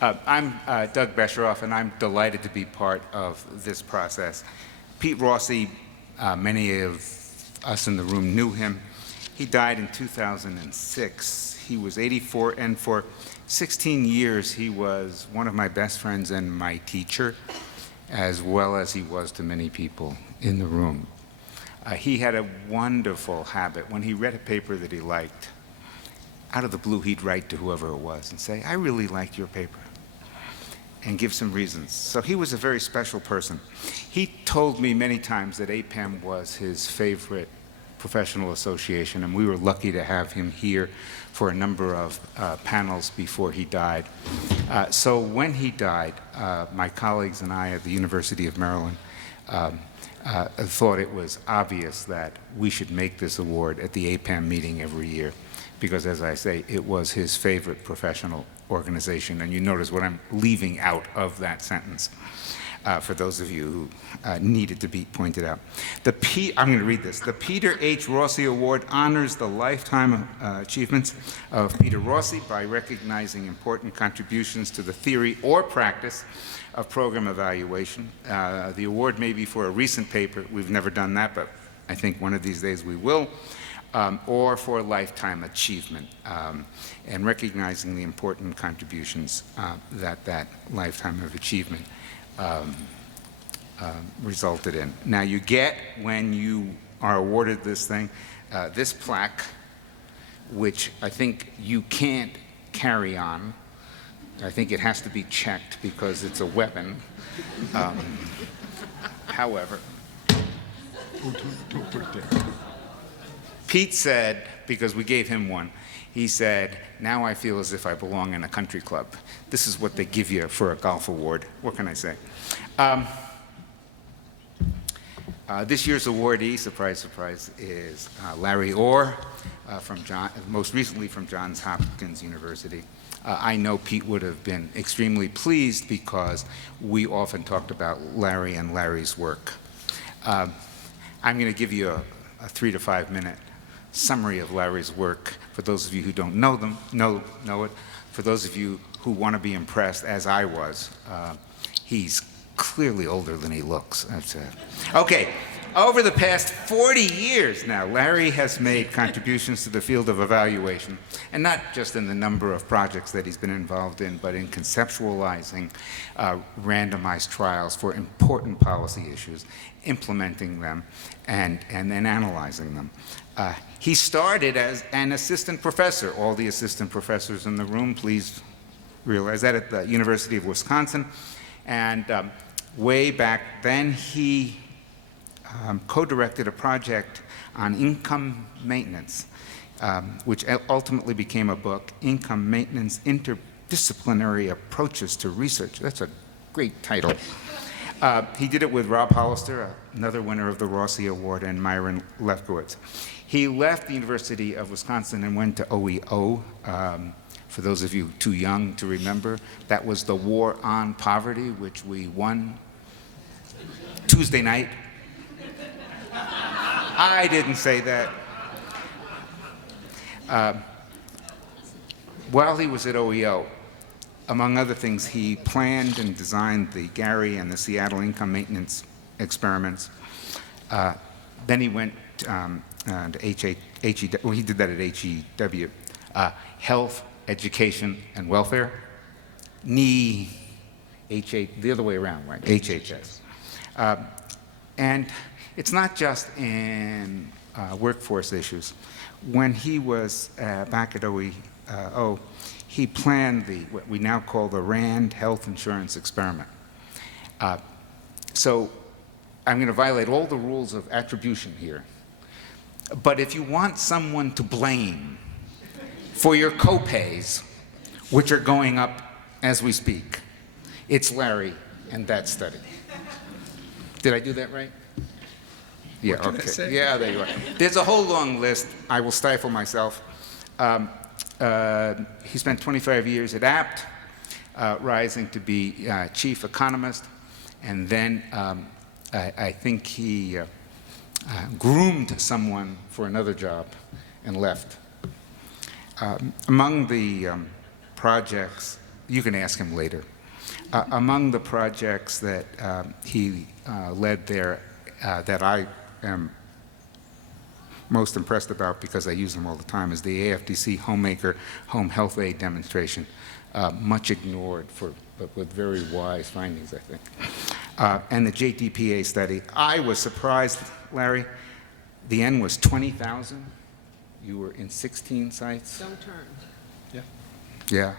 I'm Doug Besheroff, and I'm delighted to be part of this process. Pete Rossi, many of us in the room knew him. He died in 2006. He was 84, and for 16 years he was one of my best friends and my teacher, as well as he was to many people in the room. He had a wonderful habit. When he read a paper that he liked, out of the blue, he'd write to whoever it was and say, "I really liked your paper," and give some reasons. So he was a very special person. He told me many times that APPAM was his favorite professional association, and we were lucky to have him here for a number of panels before he died. So when he died, my colleagues and I at the University of Maryland thought it was obvious that we should make this award at the APPAM meeting every year, because, as I say, it was his favorite professional organization. And you notice what I'm leaving out of that sentence, for those of you who needed to be pointed out. I'm going to read this. The Peter H. Rossi Award honors the lifetime achievements of Peter Rossi by recognizing important contributions to the theory or practice of program evaluation. The award may be for a recent paper. We've never done that, but I think one of these days we will. Or for lifetime achievement, and recognizing the important contributions that lifetime of achievement resulted in. Now you get, when you are awarded this thing, this plaque, which I think you can't carry on. I think it has to be checked because it's a weapon. However, Pete said, because we gave him one, he said, "Now I feel as if I belong in a country club." This is what they give you for a golf award. What can I say? This year's awardee, surprise, surprise, is Larry Orr, most recently from Johns Hopkins University. I know Pete would have been extremely pleased because we often talked about Larry and Larry's work. I'm going to give you a 3 to 5 minute summary of Larry's work for those of you who don't know it. For those of you who want to be impressed, as I was, he's clearly older than he looks. Okay, over the past 40 years now, Larry has made contributions to the field of evaluation, and not just in the number of projects that he's been involved in, but in conceptualizing randomized trials for important policy issues, implementing them, and then analyzing them. He started as an assistant professor. All the assistant professors in the room, please realize that, at the University of Wisconsin. And way back then, he co-directed a project on income maintenance, which ultimately became a book, Income Maintenance: Interdisciplinary Approaches to Research. That's a great title. He did it with Rob Hollister, another winner of the Rossi Award, and Myron Lefkowitz. He left the University of Wisconsin and went to OEO. For those of you too young to remember, that was the War on Poverty, which we won Tuesday night. I didn't say that. While he was at OEO, among other things, he planned and designed the Gary and the Seattle income maintenance experiments. Then he went to well, he did that at HEW, Health, Education, and Welfare. The other way around, right? HHS. And it's not just in workforce issues. When he was back at OEO, he planned what we now call the RAND health insurance experiment. So I'm going to violate all the rules of attribution here. But if you want someone to blame for your co-pays, which are going up as we speak, it's Larry and that study. Did I do that right? Yeah, okay. Yeah, there you are. There's a whole long list. I will stifle myself. He spent 25 years at APT, rising to be chief economist, and then I think he groomed someone for another job and left. Among the projects you can ask him later. Among the projects that he led there that I am most impressed about because I use them all the time is the AFDC Homemaker Home Health Aid demonstration, much ignored but with very wise findings, I think. And the JTPA study. I was surprised, Larry, the N was 20,000. You were in 16 sites. Don't turn. Yeah. Yeah.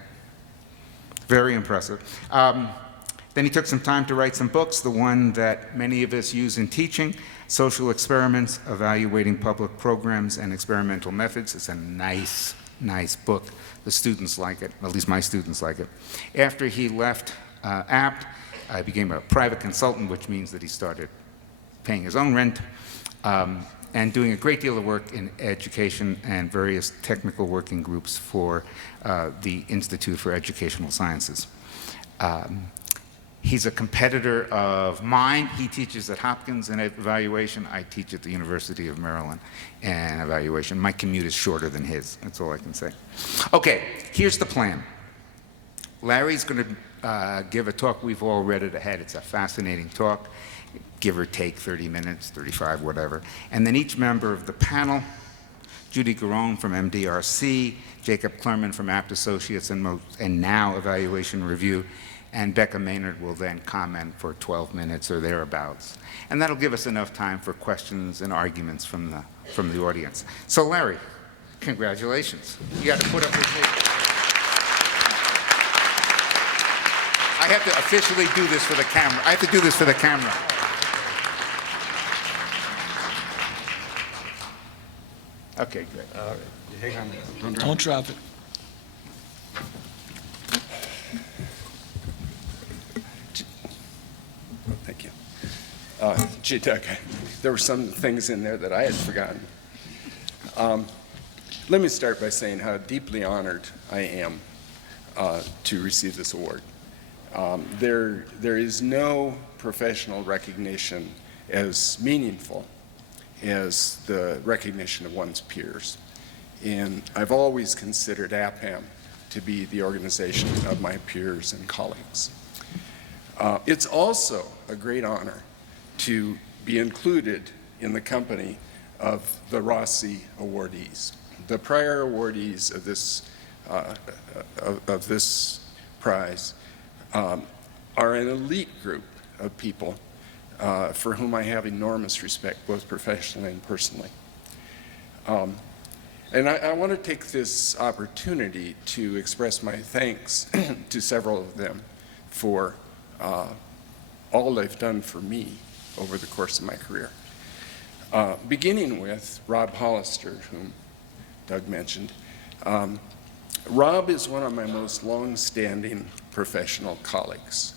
Very impressive. Then he took some time to write some books, the one that many of us use in teaching, Social Experiments, Evaluating Public Programs and Experimental Methods. It's a nice, nice book. The students like it, at least my students like it. After he left APT, I became a private consultant, which means that he started paying his own rent and doing a great deal of work in education and various technical working groups for the Institute for Educational Sciences. He's a competitor of mine. He teaches at Hopkins in evaluation. I teach at the University of Maryland in evaluation. My commute is shorter than his. That's all I can say. Okay, here's the plan. Larry's going to give a talk. We've all read it ahead. It's a fascinating talk, give or take 30 minutes, 35, whatever. And then each member of the panel, Judy Garon from MDRC, Jacob Klerman from APT Associates and now Evaluation Review, and Becca Maynard will then comment for 12 minutes or thereabouts. And that'll give us enough time for questions and arguments from the audience. So Larry, congratulations. You got to put up with me. I have to officially do this for the camera. I have to do this for the camera. Okay, great. All right. You hang on. Don't drop it. Thank you. Gee, Doug, there were some things in there that I had forgotten. Let me start by saying how deeply honored I am to receive this award. There is no professional recognition as meaningful as the recognition of one's peers. And I've always considered APPAM to be the organization of my peers and colleagues. It's also a great honor to be included in the company of the Rossi awardees. The prior awardees of this prize are an elite group of people for whom I have enormous respect, both professionally and personally. And I want to take this opportunity to express my thanks to several of them for all they've done for me over the course of my career. Beginning with Rob Hollister, whom Doug mentioned. Rob is one of my most long-standing professional colleagues.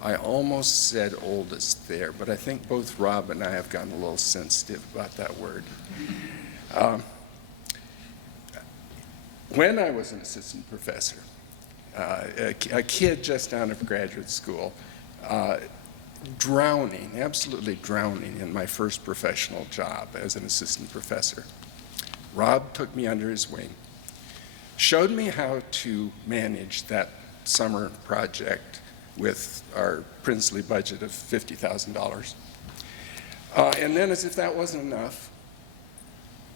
I almost said oldest there, but I think both Rob and I have gotten a little sensitive about that word. When I was an assistant professor, a kid just out of graduate school, absolutely drowning in my first professional job as an assistant professor. Rob took me under his wing, showed me how to manage that summer project with our princely budget of $50,000. And then, as if that wasn't enough,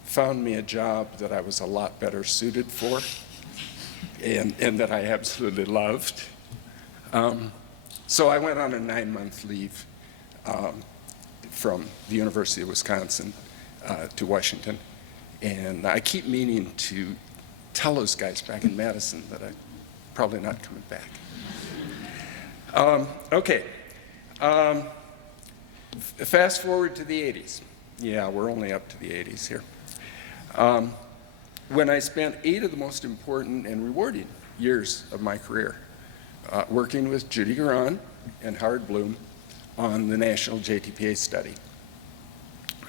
found me a job that I was a lot better suited for and that I absolutely loved. So I went on a 9-month leave from the University of Wisconsin to Washington. And I keep meaning to tell those guys back in Madison that I'm probably not coming back. Okay. Fast forward to the 80s. Yeah, we're only up to the 80s here. When I spent 8 of the most important and rewarding years of my career working with Judy Garon and Howard Bloom on the national JTPA study.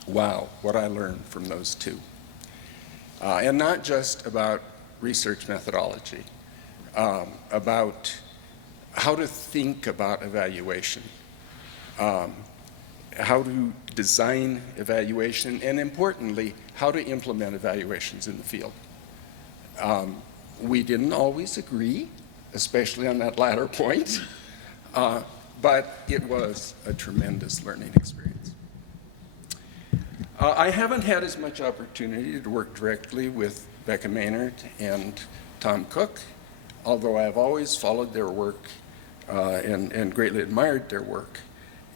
Wow, what I learned from those two. And not just about research methodology, about how to think about evaluation, how to design evaluation, and importantly, how to implement evaluations in the field. We didn't always agree especially on that latter point, but it was a tremendous learning experience. I haven't had as much opportunity to work directly with Becca Maynard and Tom Cook, although I've always followed their work and greatly admired their work,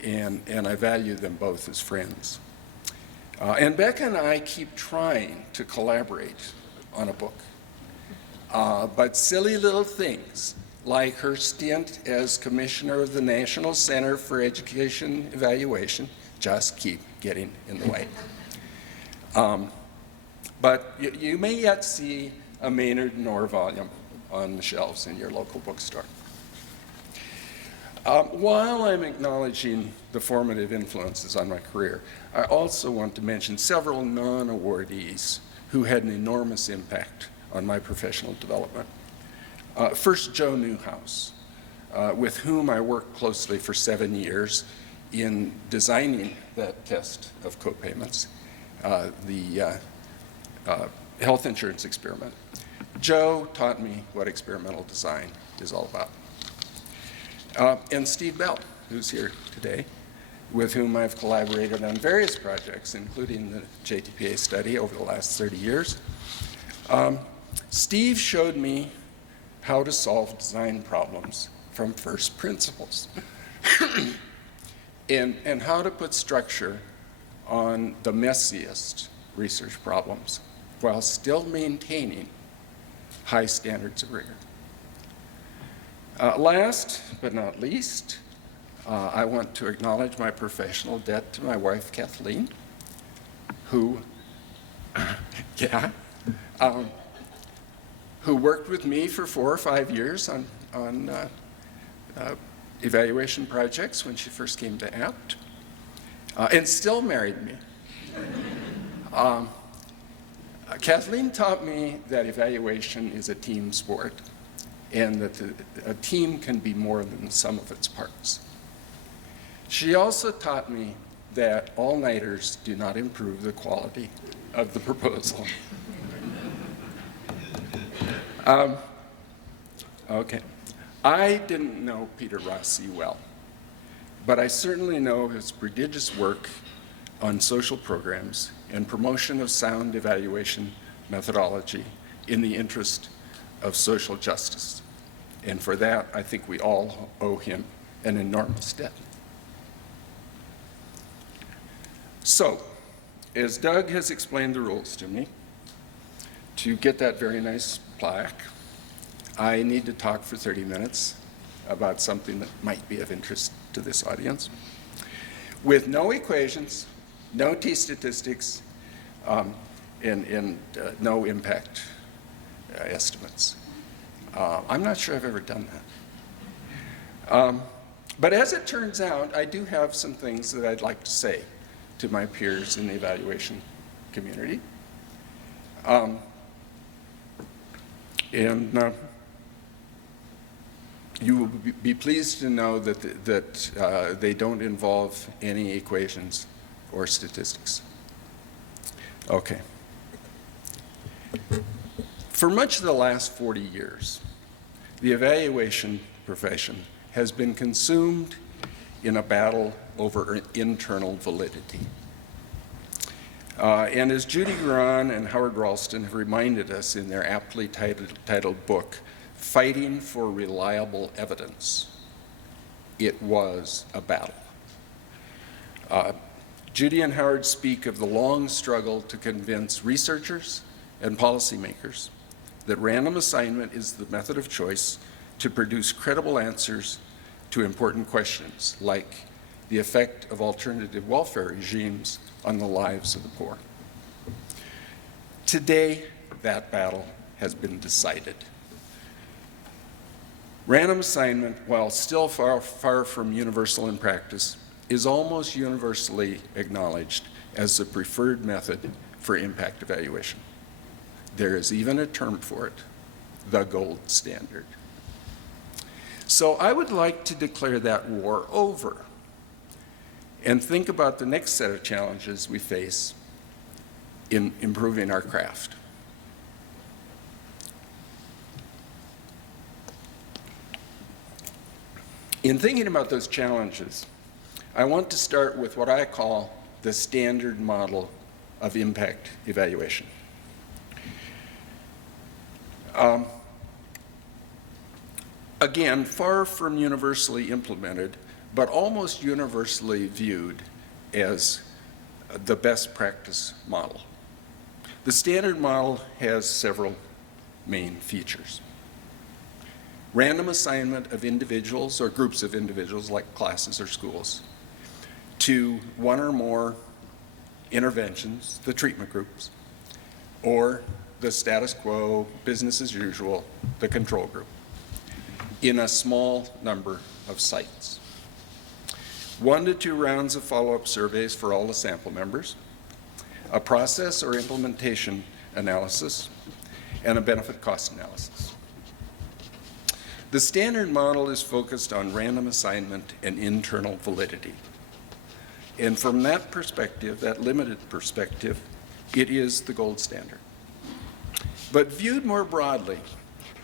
and I value them both as friends. And Becca and I keep trying to collaborate on a book. But silly little things, like her stint as commissioner of the National Center for Education Evaluation, just keep getting in the way. But you may yet see a Maynard and Orr volume on the shelves in your local bookstore. While I'm acknowledging the formative influences on my career, I also want to mention several non-awardees who had an enormous impact on my professional development. First, Joe Newhouse, with whom I worked closely for 7 years in designing that test of copayments, the health insurance experiment. Joe taught me what experimental design is all about. And Steve Bell, who's here today, with whom I've collaborated on various projects, including the JTPA study over the last 30 years. Steve showed me how to solve design problems from first principles and how to put structure on the messiest research problems while still maintaining high standards of rigor. Last but not least, I want to acknowledge my professional debt to my wife, Kathleen, who, who worked with me for 4 or 5 years on evaluation projects when she first came to APT, and still married me. Kathleen taught me that evaluation is a team sport, and that a team can be more than the sum of its parts. She also taught me that all-nighters do not improve the quality of the proposal. Okay. I didn't know Peter Rossi well, but I certainly know his prodigious work on social programs and promotion of sound evaluation methodology in the interest of social justice. And for that, I think we all owe him an enormous debt. So, as Doug has explained the rules to me, to get that very nice plaque, I need to talk for 30 minutes about something that might be of interest to this audience. With no equations, no t-statistics, and no impact estimates. I'm not sure I've ever done that. But as it turns out, I do have some things that I'd like to say to my peers in the evaluation community. You will be pleased to know that they don't involve any equations or statistics. Okay. For much of the last 40 years, the evaluation profession has been consumed in a battle over internal validity. And as Judy Guran and Howard Ralston have reminded us in their aptly titled book, Fighting for Reliable Evidence, it was a battle. Judy and Howard speak of the long struggle to convince researchers and policymakers that random assignment is the method of choice to produce credible answers to important questions, like the effect of alternative welfare regimes on the lives of the poor. Today, that battle has been decided. Random assignment, while still far from universal in practice, is almost universally acknowledged as the preferred method for impact evaluation. There is even a term for it, the gold standard. So I would like to declare that war over and think about the next set of challenges we face in improving our craft. In thinking about those challenges, I want to start with what I call the standard model of impact evaluation. Again, far from universally implemented, but almost universally viewed as the best practice model. The standard model has several main features. Random assignment of individuals or groups of individuals, like classes or schools, to one or more interventions, the treatment groups, or the status quo, business as usual, the control group, in a small number of sites. 1 to 2 rounds of follow-up surveys for all the sample members, a process or implementation analysis, and a benefit cost analysis. The standard model is focused on random assignment and internal validity. And from that perspective, that limited perspective, it is the gold standard. But viewed more broadly,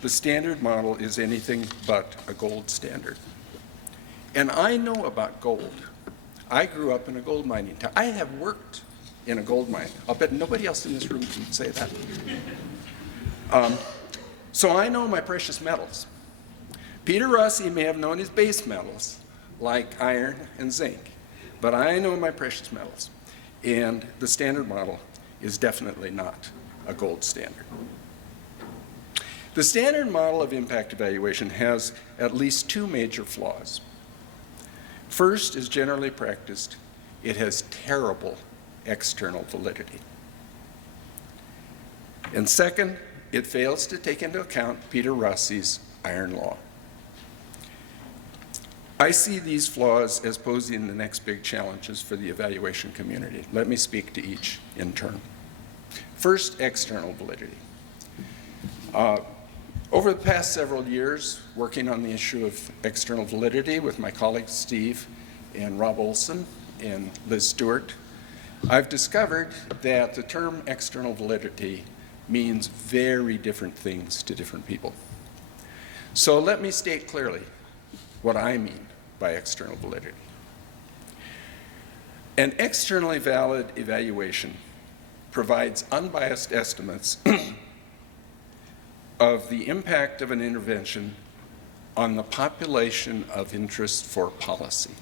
the standard model is anything but a gold standard. And I know about gold. I grew up in a gold mining town. I have worked in a gold mine. I'll bet nobody else in this room can say that. So I know my precious metals. Peter Rossi may have known his base metals, like iron and zinc, but I know my precious metals. And the standard model is definitely not a gold standard. The standard model of impact evaluation has at least 2 major flaws. First, as generally practiced, it has terrible external validity. And second, it fails to take into account Peter Rossi's iron law. I see these flaws as posing the next big challenges for the evaluation community. Let me speak to each in turn. First, external validity. Over the past several years, working on the issue of external validity with my colleagues Steve and Rob Olson and Liz Stewart, I've discovered that the term external validity means very different things to different people. So let me state clearly what I mean by external validity. An externally valid evaluation provides unbiased estimates of the impact of an intervention on the population of interest for policy.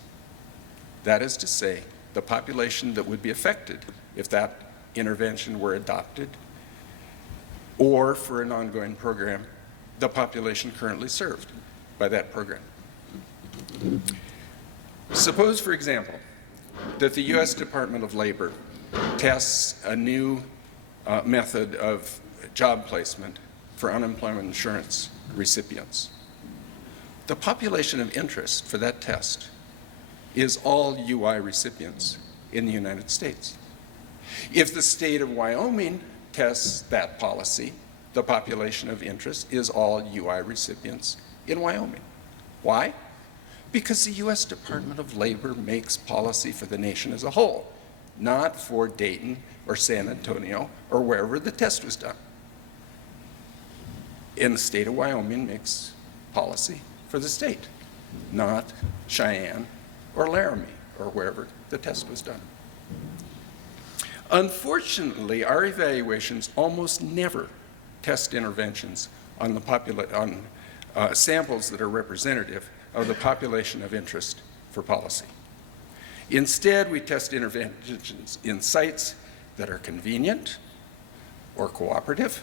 That is to say, the population that would be affected if that intervention were adopted, or for an ongoing program, the population currently served by that program. Suppose, for example, that the US Department of Labor tests a new method of job placement for unemployment insurance recipients. The population of interest for that test is all UI recipients in the United States. If the state of Wyoming tests that policy, the population of interest is all UI recipients in Wyoming. Why? Because the US Department of Labor makes policy for the nation as a whole, not for Dayton or San Antonio or wherever the test was done. And the state of Wyoming makes policy for the state, not Cheyenne or Laramie or wherever the test was done. Unfortunately, our evaluations almost never test interventions on samples that are representative of the population of interest for policy. Instead, we test interventions in sites that are convenient or cooperative,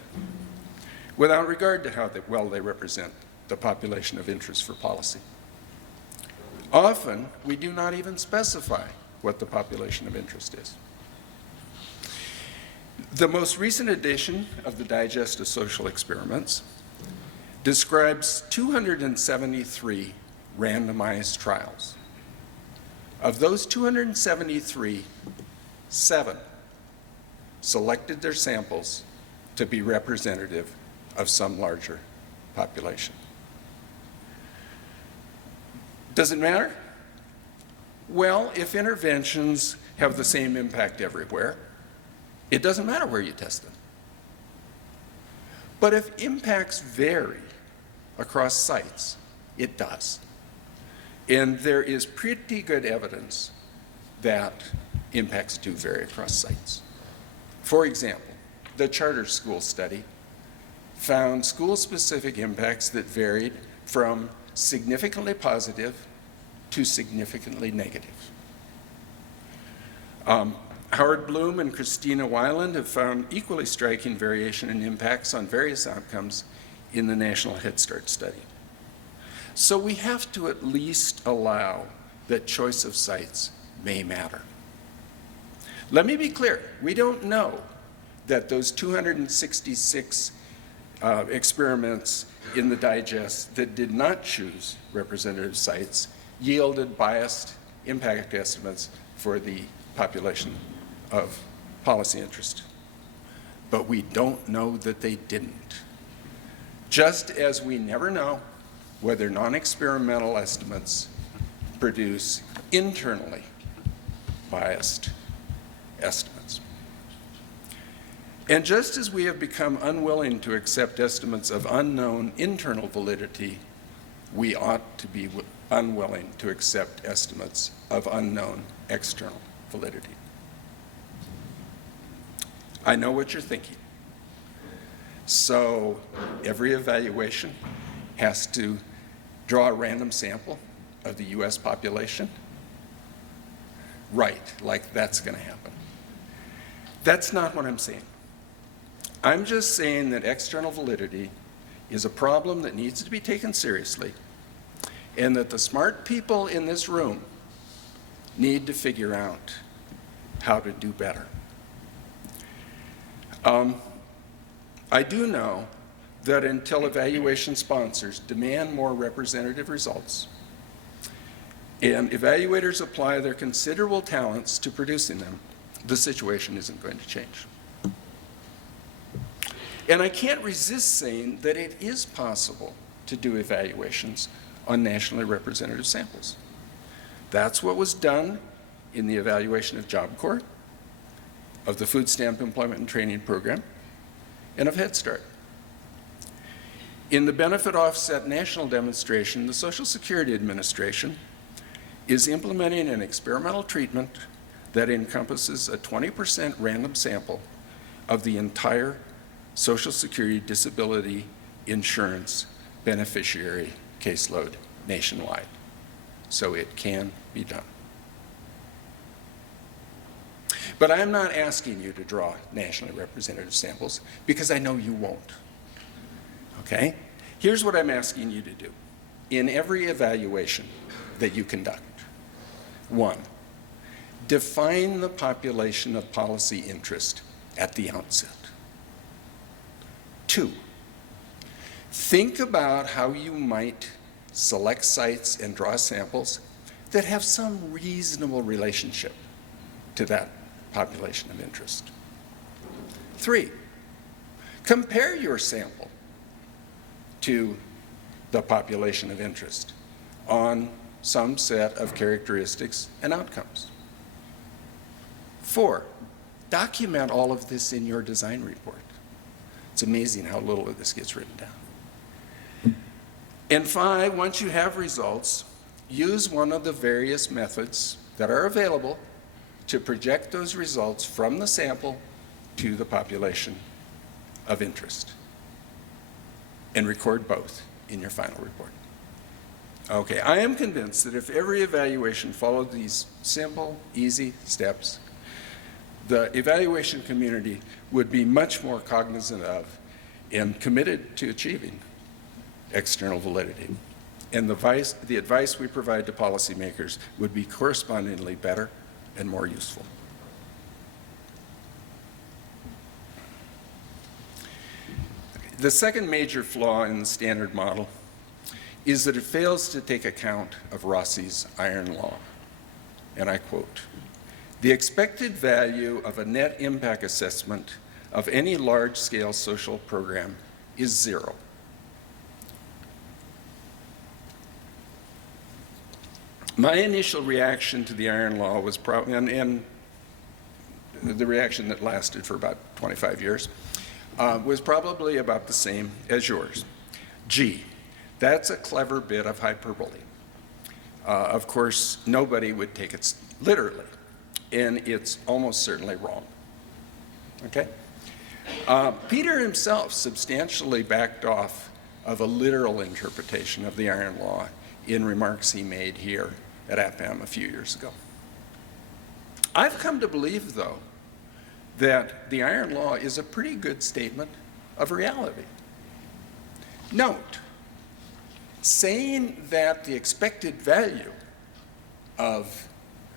without regard to how well they represent the population of interest for policy. Often, we do not even specify what the population of interest is. The most recent edition of the Digest of Social Experiments describes 273 randomized trials. Of those 273, 7 selected their samples to be representative of some larger population. Does it matter? Well, if interventions have the same impact everywhere, it doesn't matter where you test them. But if impacts vary across sites, it does. And there is pretty good evidence that impacts do vary across sites. For example, the charter school study found school-specific impacts that varied from significantly positive to significantly negative. Howard Bloom and Christina Weiland have found equally striking variation in impacts on various outcomes in the National Head Start study. So we have to at least allow that choice of sites may matter. Let me be clear, we don't know that those 266 experiments in the digest that did not choose representative sites yielded biased impact estimates for the population of policy interest. But we don't know that they didn't. Just as we never know whether non-experimental estimates produce internally biased estimates. And just as we have become unwilling to accept estimates of unknown internal validity, we ought to be unwilling to accept estimates of unknown external validity. I know what you're thinking. So every evaluation has to draw a random sample of the US population? Right, like that's going to happen. That's not what I'm saying. I'm just saying that external validity is a problem that needs to be taken seriously, and that the smart people in this room need to figure out how to do better. I do know that until evaluation sponsors demand more representative results and evaluators apply their considerable talents to producing them, the situation isn't going to change. And I can't resist saying that it is possible to do evaluations on nationally representative samples. That's what was done in the evaluation of Job Corps, of the Food Stamp Employment and Training Program, and of Head Start. In the benefit offset national demonstration, the Social Security Administration is implementing an experimental treatment that encompasses a 20% random sample of the entire Social Security disability insurance beneficiary caseload nationwide. So it can be done. But I'm not asking you to draw nationally representative samples because I know you won't. Okay? Here's what I'm asking you to do in every evaluation that you conduct. 1, define the population of policy interest at the outset. 2, think about how you might select sites and draw samples that have some reasonable relationship to that population of interest. 3, compare your sample to the population of interest on some set of characteristics and outcomes. 4, document all of this in your design report. It's amazing how little of this gets written down. And 5, once you have results, use one of the various methods that are available to project those results from the sample to the population of interest. And record both in your final report. Okay, I am convinced that if every evaluation followed these simple, easy steps, the evaluation community would be much more cognizant of and committed to achieving external validity. And the advice we provide to policymakers would be correspondingly better and more useful. The second major flaw in the standard model is that it fails to take account of Rossi's iron law. And I quote, "The expected value of a net impact assessment of any large-scale social program is 0. My initial reaction to the iron law was probably, and the reaction that lasted for about 25 years, was probably about the same as yours. Gee, that's a clever bit of hyperbole. Of course, nobody would take it literally, and it's almost certainly wrong. Okay? Peter himself substantially backed off of a literal interpretation of the iron law in remarks he made here at APPAM a few years ago. I've come to believe, though, that the iron law is a pretty good statement of reality. Note, saying that the expected value of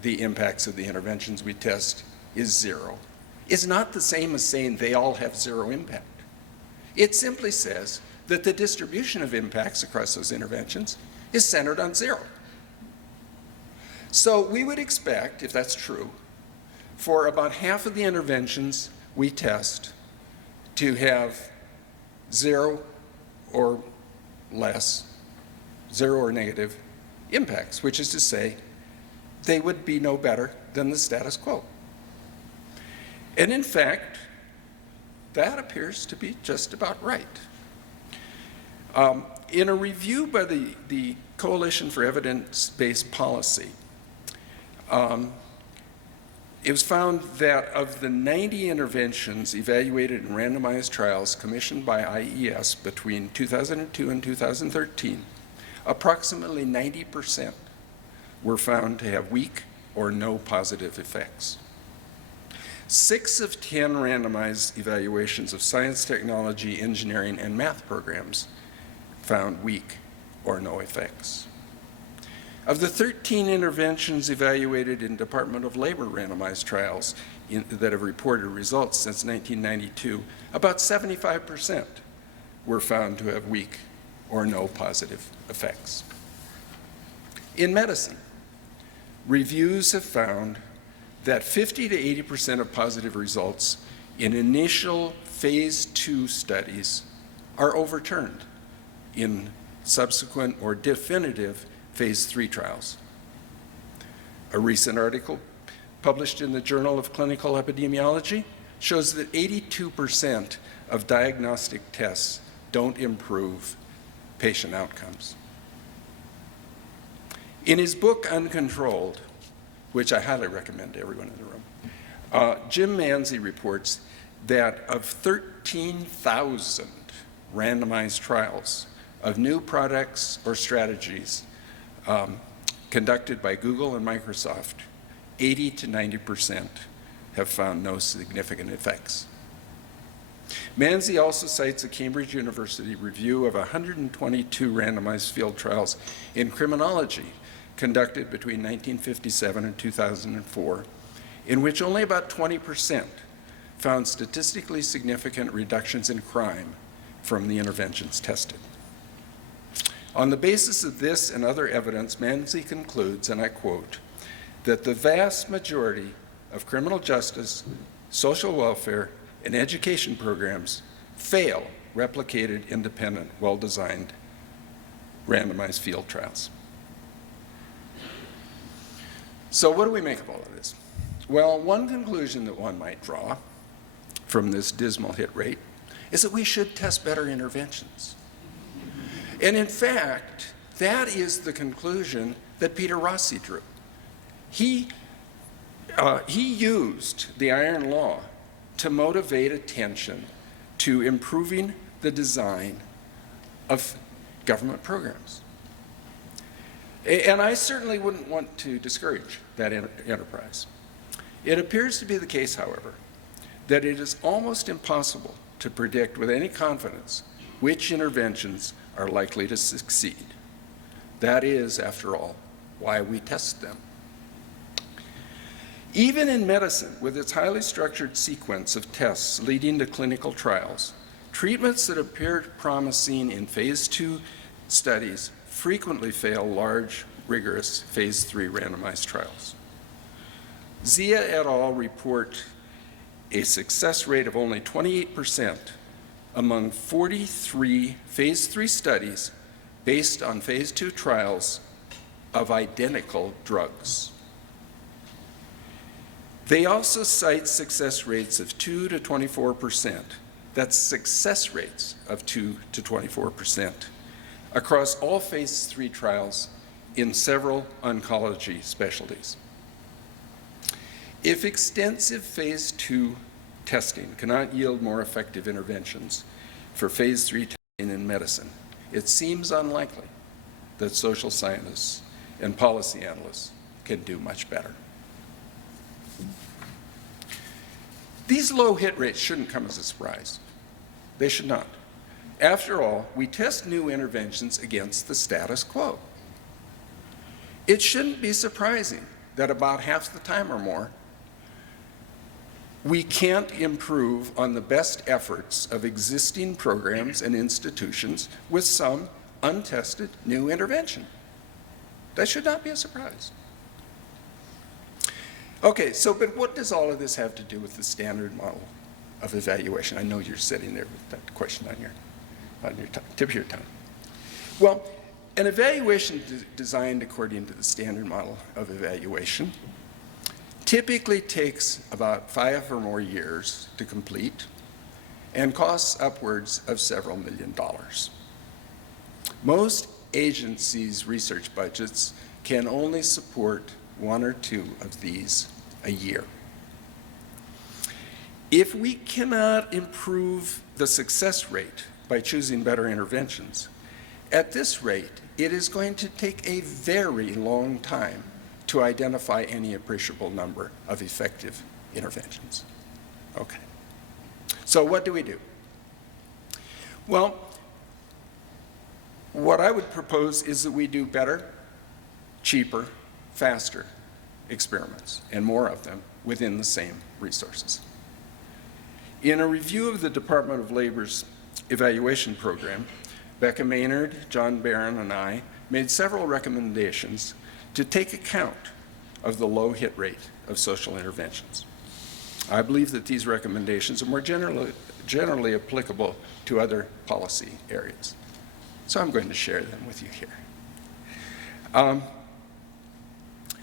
the impacts of the interventions we test is 0 is not the same as saying they all have 0 impact. It simply says that the distribution of impacts across those interventions is centered on 0. So we would expect, if that's true, for about half of the interventions we test to have 0 or less, 0 or negative impacts, which is to say they would be no better than the status quo. And in fact, that appears to be just about right. In a review by the Coalition for Evidence-Based Policy, it was found that of the 90 interventions evaluated in randomized trials commissioned by IES between 2002 and 2013, approximately 90% were found to have weak or no positive effects. 6 of 10 randomized evaluations of science, technology, engineering, and math programs found weak or no effects. Of the 13 interventions evaluated in Department of Labor randomized trials that have reported results since 1992, about 75% were found to have weak or no positive effects. In medicine, reviews have found that 50 to 80% of positive results in initial phase 2 studies are overturned in subsequent or definitive phase 3 trials. A recent article published in the Journal of Clinical Epidemiology shows that 82% of diagnostic tests don't improve patient outcomes. In his book, Uncontrolled, which I highly recommend to everyone in the room, Jim Manzi reports that of 13,000 randomized trials of new products or strategies conducted by Google and Microsoft, 80 to 90% have found no significant effects. Manzi also cites a Cambridge University review of 122 randomized field trials in criminology conducted between 1957 and 2004, in which only about 20% found statistically significant reductions in crime from the interventions tested. On the basis of this and other evidence, Manzi concludes, and I quote, that the vast majority of criminal justice, social welfare, and education programs fail replicated, independent, well-designed, randomized field trials. So what do we make of all of this? Well, one conclusion that one might draw from this dismal hit rate is that we should test better interventions. And in fact, that is the conclusion that Peter Rossi drew. He used the iron law to motivate attention to improving the design of government programs. And I certainly wouldn't want to discourage that enterprise. It appears to be the case, however, that it is almost impossible to predict with any confidence which interventions are likely to succeed. That is, after all, why we test them. Even in medicine, with its highly structured sequence of tests leading to clinical trials, treatments that appear promising in phase 2 studies frequently fail large, rigorous phase 3 randomized trials. Zia et al. Report a success rate of only 28% among 43 phase 3 studies based on phase 2 trials of identical drugs. They also cite success rates of 2 to 24%. That's success rates of 2 to 24% across all phase 3 trials in several oncology specialties. If extensive phase 2 testing cannot yield more effective interventions for phase 3 testing in medicine, it seems unlikely that social scientists and policy analysts can do much better. These low hit rates shouldn't come as a surprise. They should not. After all, we test new interventions against the status quo. It shouldn't be surprising that about half the time or more, we can't improve on the best efforts of existing programs and institutions with some untested new intervention. That should not be a surprise. Okay, but what does all of this have to do with the standard model of evaluation? I know you're sitting there with that question on your tip of your tongue. Well, an evaluation designed according to the standard model of evaluation typically takes about 5 or more years to complete and costs upwards of several $1 million. Most agencies' research budgets can only support 1 or 2 of these a year. If we cannot improve the success rate by choosing better interventions, at this rate, it is going to take a very long time to identify any appreciable number of effective interventions. Okay. So what do we do? Well, what I would propose is that we do better, cheaper, faster experiments, and more of them within the same resources. In a review of the Department of Labor's evaluation program, Becca Maynard, John Barron, and I made several recommendations to take account of the low hit rate of social interventions. I believe that these recommendations are more generally applicable to other policy areas. So I'm going to share them with you here.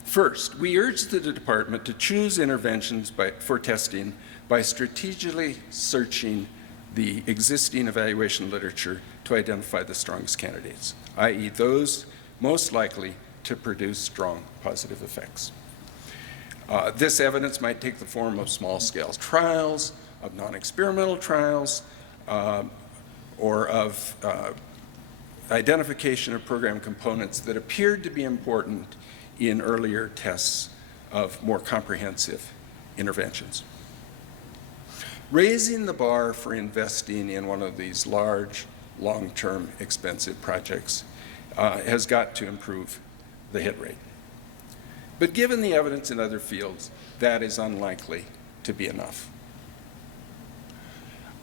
First, we urge the department to choose interventions for testing by strategically searching the existing evaluation literature to identify the strongest candidates, i.e. those most likely to produce strong positive effects. This evidence might take the form of small-scale trials, of non-experimental trials, or of identification of program components that appeared to be important in earlier tests of more comprehensive interventions. Raising the bar for investing in one of these large, long-term, expensive projects has got to improve the hit rate. But given the evidence in other fields, that is unlikely to be enough.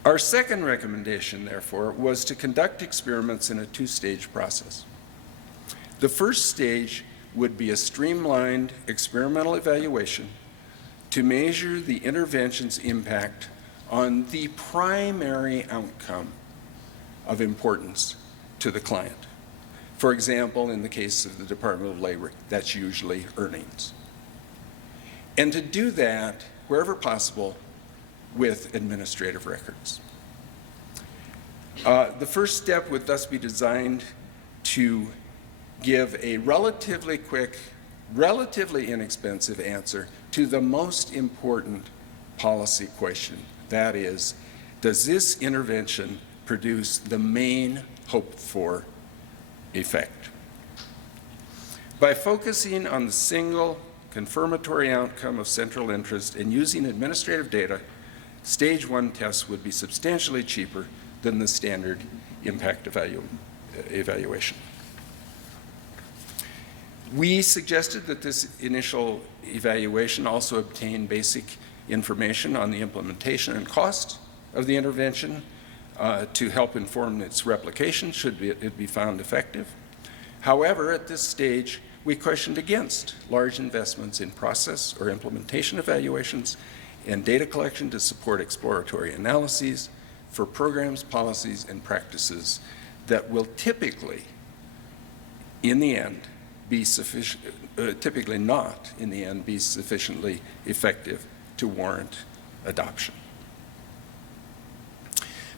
Our second recommendation, therefore, was to conduct experiments in a 2-stage process. The first stage would be a streamlined experimental evaluation to measure the intervention's impact on the primary outcome of importance to the client. For example, in the case of the Department of Labor, that's usually earnings. And to do that, wherever possible, with administrative records. The first step would thus be designed to give a relatively quick, relatively inexpensive answer to the most important policy question. That is, does this intervention produce the main hoped-for effect? By focusing on the single confirmatory outcome of central interest and using administrative data, stage 1 tests would be substantially cheaper than the standard impact evaluation. We suggested that this initial evaluation also obtain basic information on the implementation and cost of the intervention to help inform its replication should it be found effective. However, at this stage, we questioned against large investments in process or implementation evaluations and data collection to support exploratory analyses for programs, policies, and practices that will typically, in the end, be sufficient, typically not, in the end, be sufficiently effective to warrant adoption.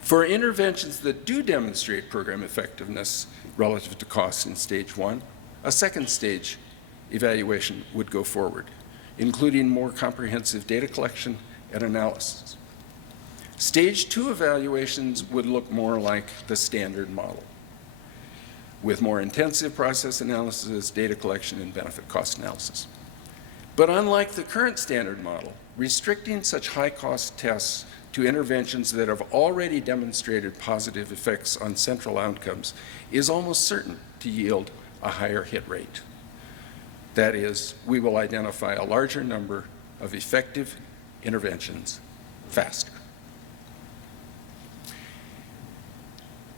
For interventions that do demonstrate program effectiveness relative to costs in stage 1, a second stage evaluation would go forward, including more comprehensive data collection and analysis. Stage 2 evaluations would look more like the standard model, with more intensive process analysis, data collection, and benefit cost analysis. But unlike the current standard model, restricting such high-cost tests to interventions that have already demonstrated positive effects on central outcomes is almost certain to yield a higher hit rate. That is, we will identify a larger number of effective interventions faster.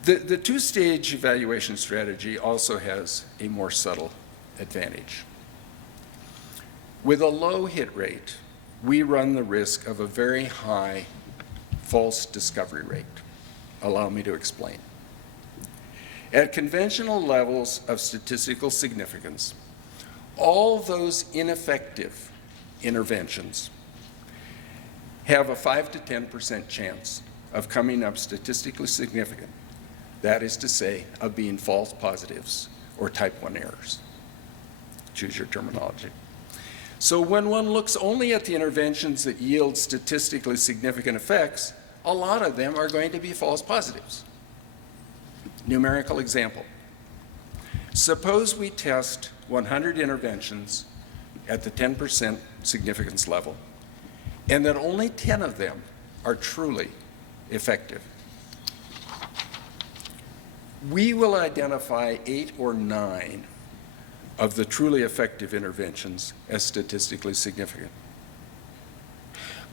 The two-stage evaluation strategy also has a more subtle advantage. With a low hit rate, we run the risk of a very high false discovery rate. Allow me to explain. At conventional levels of statistical significance, all those ineffective interventions have a 5 to 10% chance of coming up statistically significant. That is to say, of being false positives or type 1 errors. Choose your terminology. So when one looks only at the interventions that yield statistically significant effects, a lot of them are going to be false positives. Numerical example. Suppose we test 100 interventions at the 10% significance level, and that only 10 of them are truly effective. We will identify 8 or 9 of the truly effective interventions as statistically significant.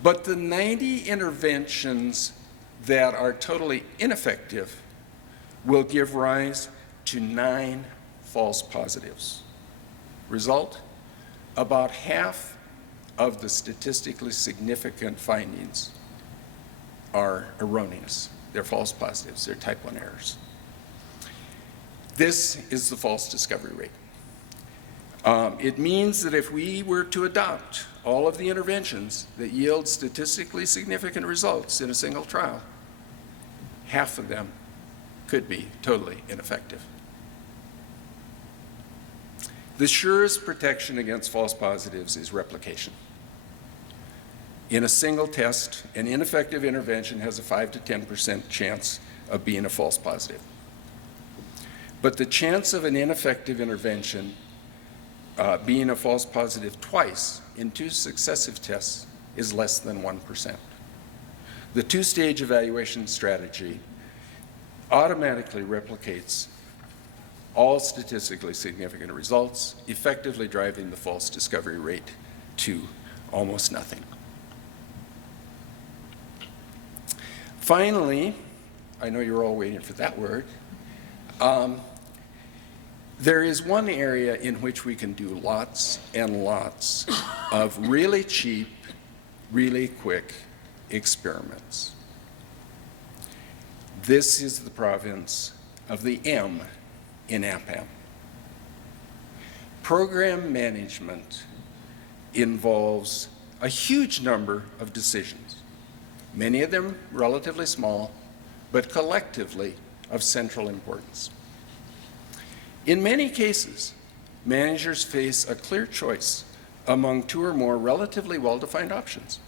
But the 90 interventions that are totally ineffective will give rise to 9 false positives. Result? About half of the statistically significant findings are erroneous. They're false positives. They're type 1 errors. This is the false discovery rate. It means that if we were to adopt all of the interventions that yield statistically significant results in a single trial, half of them could be totally ineffective. The surest protection against false positives is replication. In a single test, an ineffective intervention has a 5 to 10% chance of being a false positive. But the chance of an ineffective intervention being a false positive twice in 2 successive tests is less than 1%. The two-stage evaluation strategy automatically replicates all statistically significant results, effectively driving the false discovery rate to almost nothing. Finally, I know you're all waiting for that word, there is one area in which we can do lots and lots of really cheap, really quick experiments. This is the province of the M in APPAM. Program management involves a huge number of decisions, many of them relatively small, but collectively of central importance. In many cases, managers face a clear choice among 2 or more relatively well-defined options.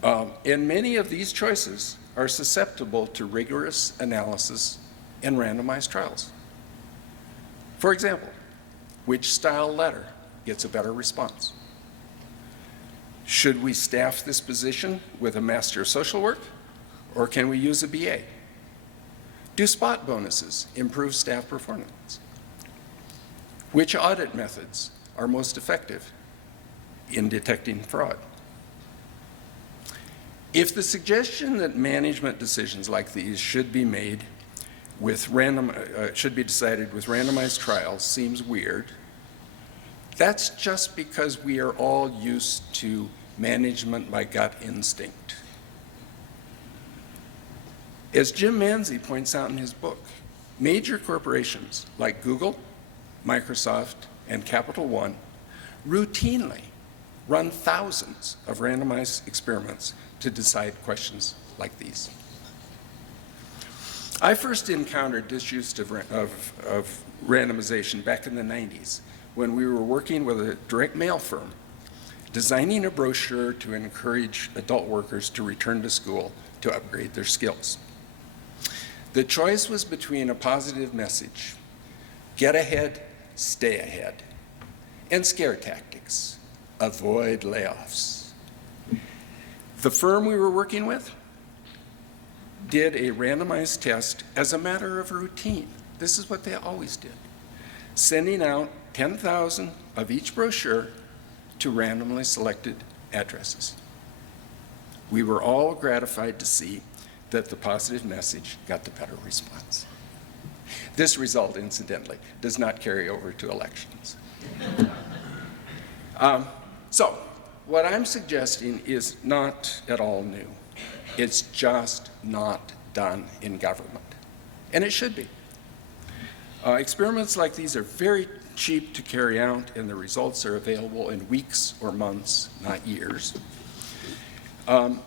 And many of these choices are susceptible to rigorous analysis and randomized trials. For example, which style letter gets a better response? Should we staff this position with a Master of Social Work, or can we use a BA? Do spot bonuses improve staff performance? Which audit methods are most effective in detecting fraud? If the suggestion that management decisions like these should be made with should be decided with randomized trials seems weird, that's just because we are all used to management by gut instinct. As Jim Manzi points out in his book, major corporations like Google, Microsoft, and Capital One routinely run thousands of randomized experiments to decide questions like these. I first encountered this use of randomization back in the 90s when we were working with a direct mail firm, designing a brochure to encourage adult workers to return to school to upgrade their skills. The choice was between a positive message, get ahead, stay ahead, and scare tactics, avoid layoffs. The firm we were working with did a randomized test as a matter of routine. This is what they always did, sending out 10,000 of each brochure to randomly selected addresses. We were all gratified to see that the positive message got the better response. This result, incidentally, does not carry over to elections. So, what I'm suggesting is not at all new. It's just not done in government, and it should be. Experiments like these are very cheap to carry out, and the results are available in weeks or months, not years.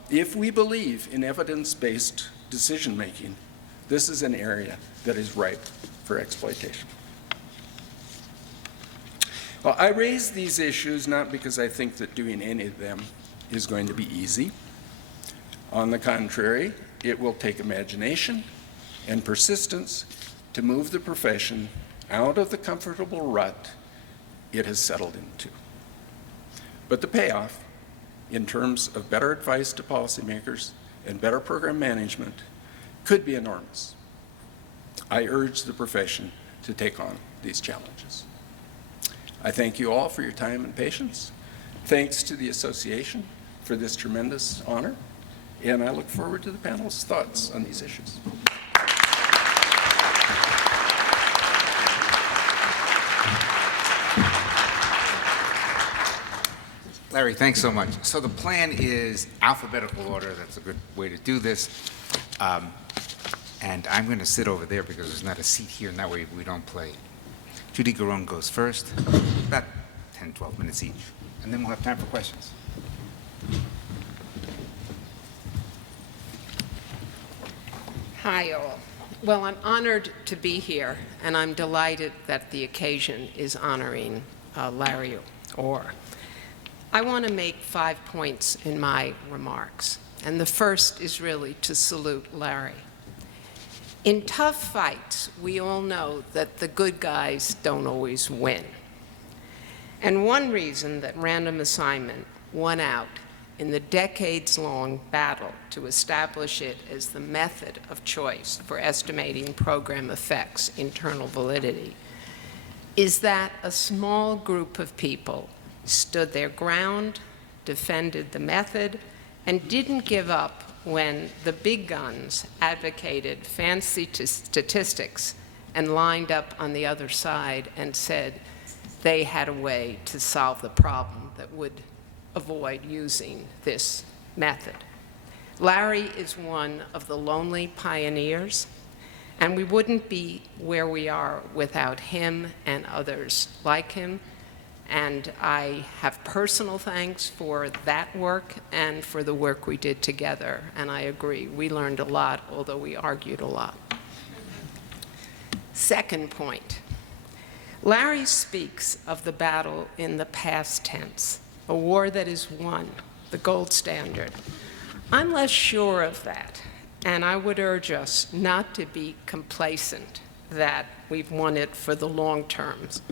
If we believe in evidence-based decision-making, this is an area that is ripe for exploitation. Well, I raise these issues not because I think that doing any of them is going to be easy. On the contrary, it will take imagination and persistence to move the profession out of the comfortable rut it has settled into. But the payoff, in terms of better advice to policymakers and better program management, could be enormous. I urge the profession to take on these challenges. I thank you all for your time and patience. Thanks to the association for this tremendous honor, and I look forward to the panel's thoughts on these issues. Larry, thanks so much. So the plan is alphabetical order. That's a good way to do this. And I'm going to sit over there because there's not a seat here, and that way we don't play. Judy Garone goes first, about 10, 12 minutes each. And then we'll have time for questions. Hi, all. Well, I'm honored to be here, and I'm delighted that the occasion is honoring Larry Orr. I want to make 5 points in my remarks, and the first is really to salute Larry. In tough fights, we all know that the good guys don't always win. And one reason that random assignment won out in the decades-long battle to establish it as the method of choice for estimating program effects, internal validity, is that a small group of people stood their ground, defended the method, and didn't give up when the big guns advocated fancy statistics and lined up on the other side and said they had a way to solve the problem that would avoid using this method. Larry is one of the lonely pioneers, and we wouldn't be where we are without him and others like him. And I have personal thanks for that work and for the work we did together. And I agree, we learned a lot, although we argued a lot. Second point, Larry speaks of the battle in the past tense, a war that is won, the gold standard. I'm less sure of that, and I would urge us not to be complacent that we've won it for the long terms.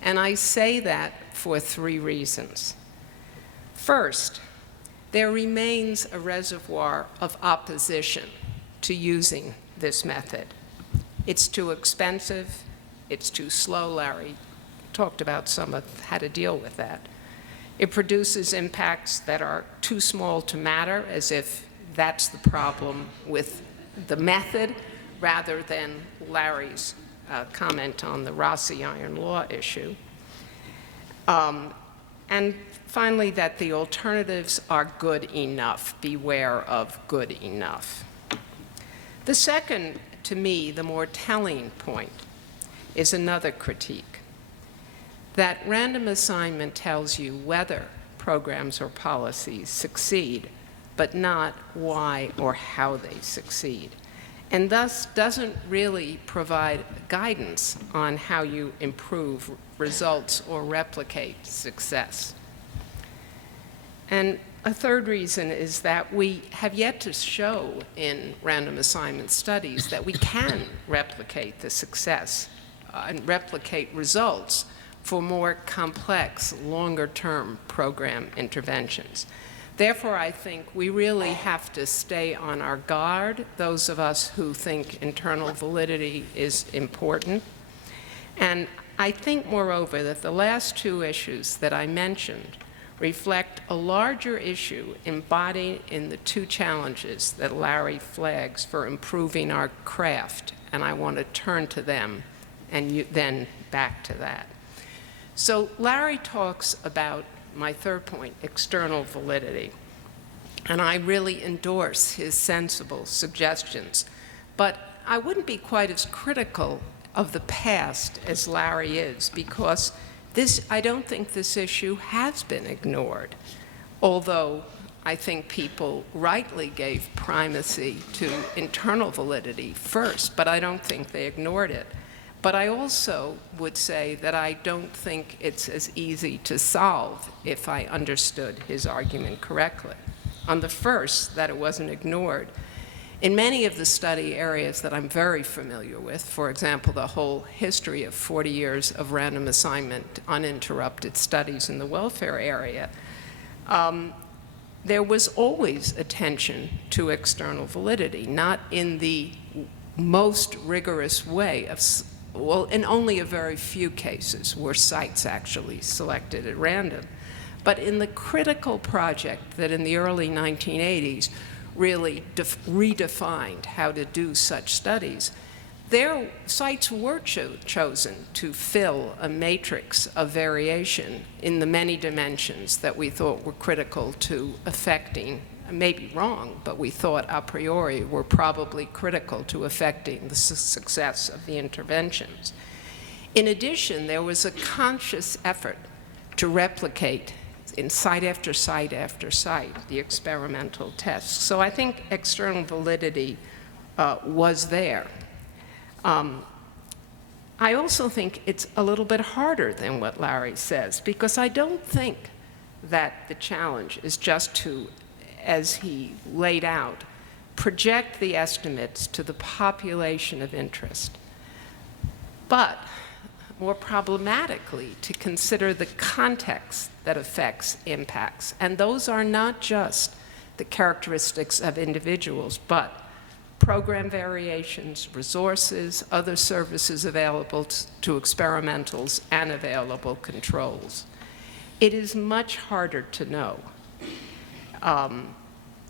And I say that for 3 reasons. First, there remains a reservoir of opposition to using this method. It's too expensive, it's too slow. Larry talked about some of how to deal with that. It produces impacts that are too small to matter, as if that's the problem with the method, rather than Larry's comment on the Rossi iron law issue. And finally, that the alternatives are good enough. Beware of good enough. The second, to me, the more telling point, is another critique. That random assignment tells you whether programs or policies succeed, but not why or how they succeed. and thus doesn't really provide guidance on how you improve results or replicate success. And a third reason is that we have yet to show in random assignment studies that we can replicate the success and replicate results for more complex, longer-term program interventions. Therefore, I think we really have to stay on our guard, those of us who think internal validity is important. And I think, moreover, that the last two issues that I mentioned reflect a larger issue embodied in the two challenges that Larry flags for improving our craft, and I want to turn to them and then back to that. So Larry talks about my third point, external validity, and I really endorse his sensible suggestions, but I wouldn't be quite as critical of the past as Larry is, because I don't think this issue has been ignored, although I think people rightly gave primacy to internal validity first, but I don't think they ignored it. But I also would say that I don't think it's as easy to solve if I understood his argument correctly. On the first, that it wasn't ignored, in many of the study areas that I'm very familiar with, for example, the whole history of 40 years of random assignment, uninterrupted studies in the welfare area, there was always attention to external validity, not in the most rigorous way of, well, in only a very few cases were sites actually selected at random. But in the critical project that in the early 1980s really redefined how to do such studies, their sites were chosen to fill a matrix of variation in the many dimensions that we thought were critical to affecting, maybe wrong, but we thought a priori were probably critical to affecting the success of the interventions. In addition, there was a conscious effort to replicate in site after site after site the experimental tests. So I think external validity was there. I also think it's a little bit harder than what Larry says, because I don't think that the challenge is just to, as he laid out, project the estimates to the population of interest, but more problematically, to consider the context that affects impacts. And those are not just the characteristics of individuals, but program variations, resources, other services available to experimentals, and available controls. It is much harder to know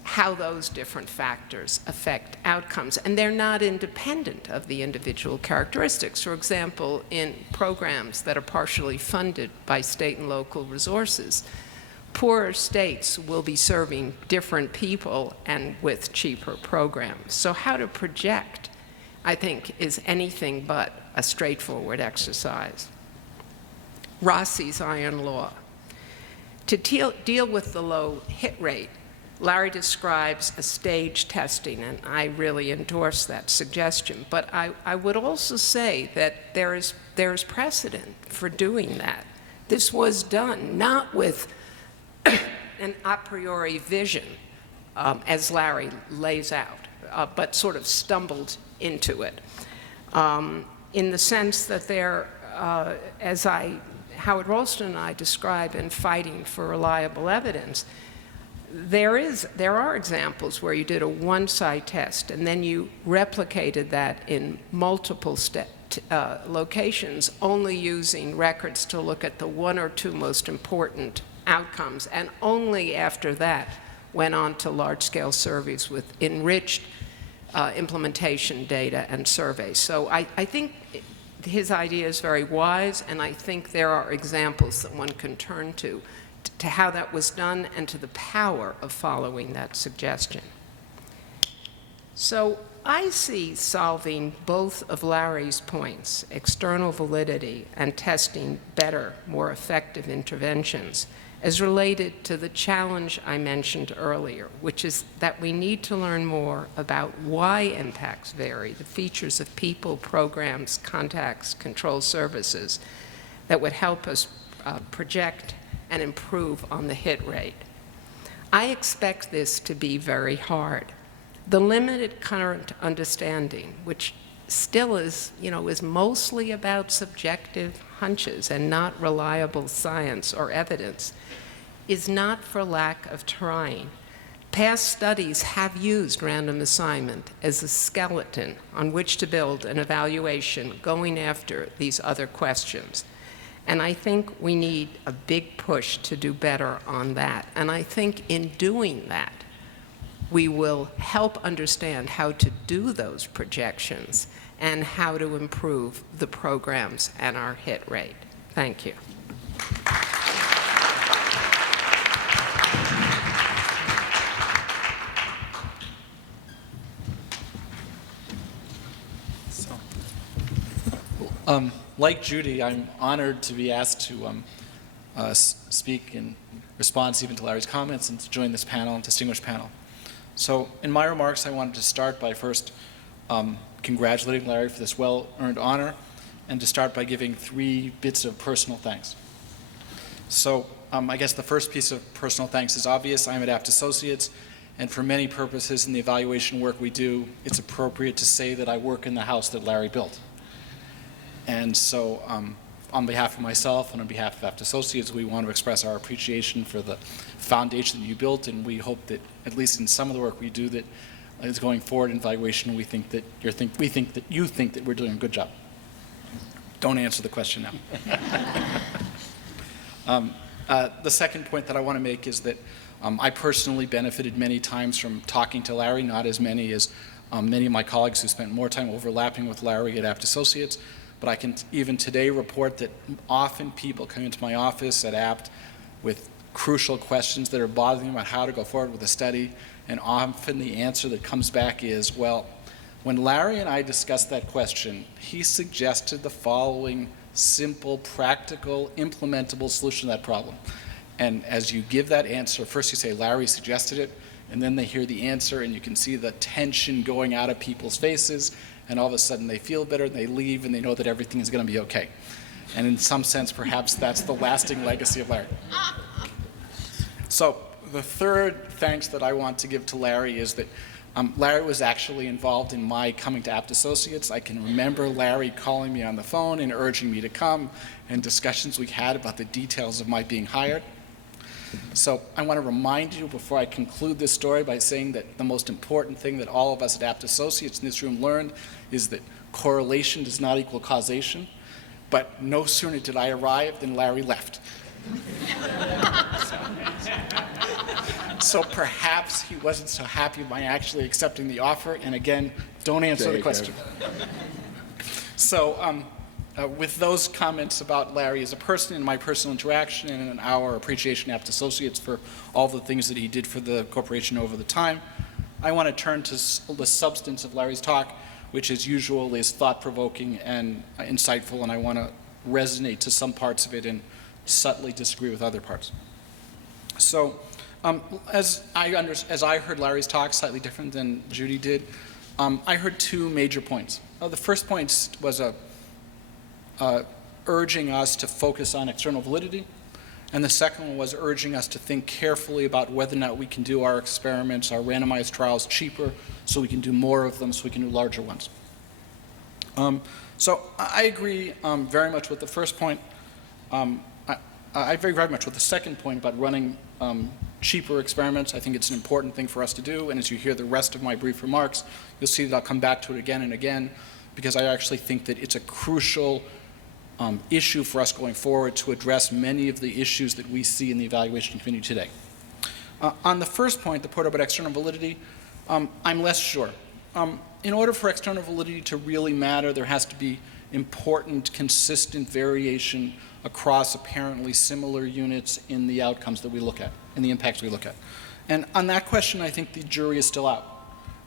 how those different factors affect outcomes, and they're not independent of the individual characteristics. For example, in programs that are partially funded by state and local resources, poorer states will be serving different people and with cheaper programs. So how to project, I think, is anything but a straightforward exercise. Rossi's iron law. To deal with the low hit rate, Larry describes a stage testing, and I really endorse that suggestion. But I would also say that there is precedent for doing that. This was done not with an a priori vision, as Larry lays out, but sort of stumbled into it, in the sense that there, as Howard Rolston and I describe in Fighting for Reliable Evidence, there are examples where you did a one-site test and then you replicated that in multiple locations, only using records to look at the one or two most important outcomes, and only after that went on to large-scale surveys with enriched implementation data and surveys. So I think his idea is very wise, and I think there are examples that one can turn to how that was done and to the power of following that suggestion. So I see solving both of Larry's points, external validity and testing better, more effective interventions, as related to the challenge I mentioned earlier, which is that we need to learn more about why impacts vary, the features of people, programs, contacts, control services that would help us project and improve on the hit rate. I expect this to be very hard. The limited current understanding, which still is mostly about subjective hunches and not reliable science or evidence, is not for lack of trying. Past studies have used random assignment as a skeleton on which to build an evaluation going after these other questions. And I think we need a big push to do better on that. And I think in doing that, we will help understand how to do those projections and how to improve the programs and our hit rate. Thank you. Like Judy, I'm honored to be asked to speak in response even to Larry's comments and to join this panel, distinguished panel. So in my remarks, I wanted to start by first congratulating Larry for this well-earned honor, and to start by giving 3 bits of personal thanks. So I guess the first piece of personal thanks is obvious. I'm at Apt Associates, and for many purposes in the evaluation work we do, it's appropriate to say that I work in the house that Larry built. And so on behalf of myself and on behalf of Apt Associates, we want to express our appreciation for the foundation that you built, and we hope that, at least in some of the work we do that is going forward in evaluation, we think that you think that we're doing a good job. Don't answer the question now. The second point that I want to make is that I personally benefited many times from talking to Larry, not as many as many of my colleagues who spent more time overlapping with Larry at Apt Associates. But I can even today report that often people come into my office at Apt with crucial questions that are bothering them about how to go forward with a study, and often the answer that comes back is, well, when Larry and I discussed that question, he suggested the following simple, practical, implementable solution to that problem. And as you give that answer, first you say, Larry suggested it, and then they hear the answer, and you can see the tension going out of people's faces, and all of a sudden they feel better, and they leave, and they know that everything is going to be okay. And in some sense, perhaps that's the lasting legacy of Larry. So the third thanks that I want to give to Larry is that Larry was actually involved in my coming to Apt Associates. I can remember Larry calling me on the phone and urging me to come, and discussions we had about the details of my being hired. So I want to remind you before I conclude this story by saying that the most important thing that all of us at Apt Associates in this room learned is that correlation does not equal causation. But no sooner did I arrive than Larry left. So perhaps he wasn't so happy by actually accepting the offer. And again, don't answer the question. So with those comments about Larry as a person and my personal interaction and our appreciation of Apt Associates for all the things that he did for the corporation over the time, I want to turn to the substance of Larry's talk, which as usual is thought-provoking and insightful, and I want to resonate to some parts of it and subtly disagree with other parts. So as I heard Larry's talk, slightly different than Judy did, I heard 2 major points. The first point was urging us to focus on external validity, and the second one was urging us to think carefully about whether or not we can do our experiments, our randomized trials, cheaper, so we can do more of them, so we can do larger ones. So I agree very much with the first point. I agree very much with the second point about running cheaper experiments. I think it's an important thing for us to do, and as you hear the rest of my brief remarks, you'll see that I'll come back to it again and again, because I actually think that it's a crucial issue for us going forward to address many of the issues that we see in the evaluation community today. On the first point, the part about external validity, I'm less sure. In order for external validity to really matter, there has to be important, consistent variation across apparently similar units in the outcomes that we look at, in the impacts we look at. And on that question, I think the jury is still out.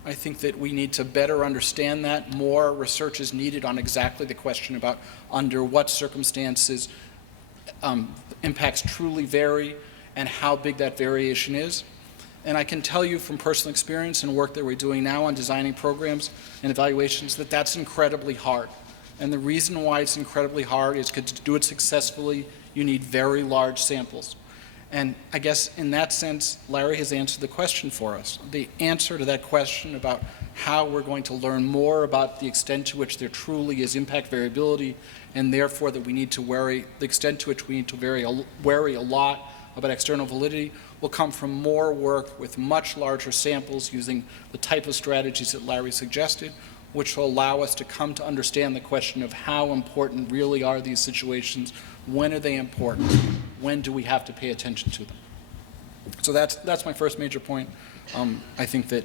I think that we need to better understand that. More research is needed on exactly the question about under what circumstances impacts truly vary, and how big that variation is. And I can tell you from personal experience and work that we're doing now on designing programs and evaluations that that's incredibly hard. And the reason why it's incredibly hard is because to do it successfully, you need very large samples. And I guess in that sense, Larry has answered the question for us. The answer to that question about how we're going to learn more about the extent to which there truly is impact variability, and therefore that we need to worry, the extent to which we need to worry a lot about external validity, will come from more work with much larger samples using the type of strategies that Larry suggested, which will allow us to come to understand the question of how important really are these situations, when are they important, when do we have to pay attention to them. So that's my first major point. I think that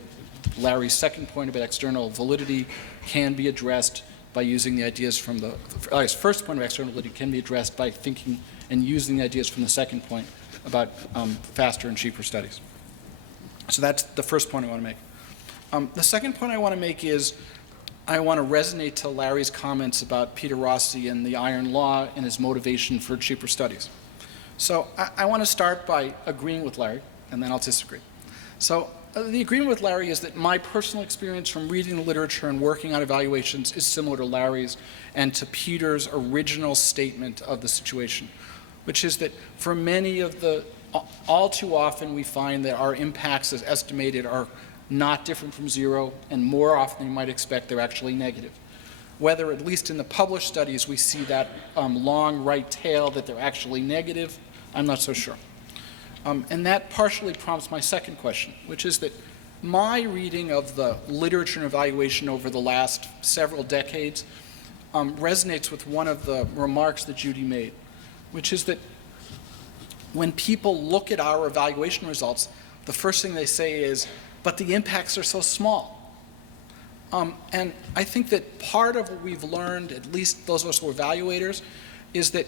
Larry's second point about external validity can be addressed by using the ideas from Larry's first point of external validity can be addressed by thinking and using the ideas from the second point about faster and cheaper studies. So that's the first point I want to make. The second point I want to make is I want to resonate to Larry's comments about Peter Rossi and the iron law and his motivation for cheaper studies. So I want to start by agreeing with Larry, and then I'll disagree. So the agreement with Larry is that my personal experience from reading the literature and working on evaluations is similar to Larry's and to Peter's original statement of the situation, which is that for many of the, all too often we find that our impacts as estimated are not different from zero, and more often than you might expect, they're actually negative. Whether, at least in the published studies, we see that long right tail that they're actually negative, I'm not so sure. And that partially prompts my second question, which is that my reading of the literature and evaluation over the last several decades resonates with one of the remarks that Judy made, which is that when people look at our evaluation results, the first thing they say is, but the impacts are so small. And I think that part of what we've learned, at least those of us who are evaluators, is that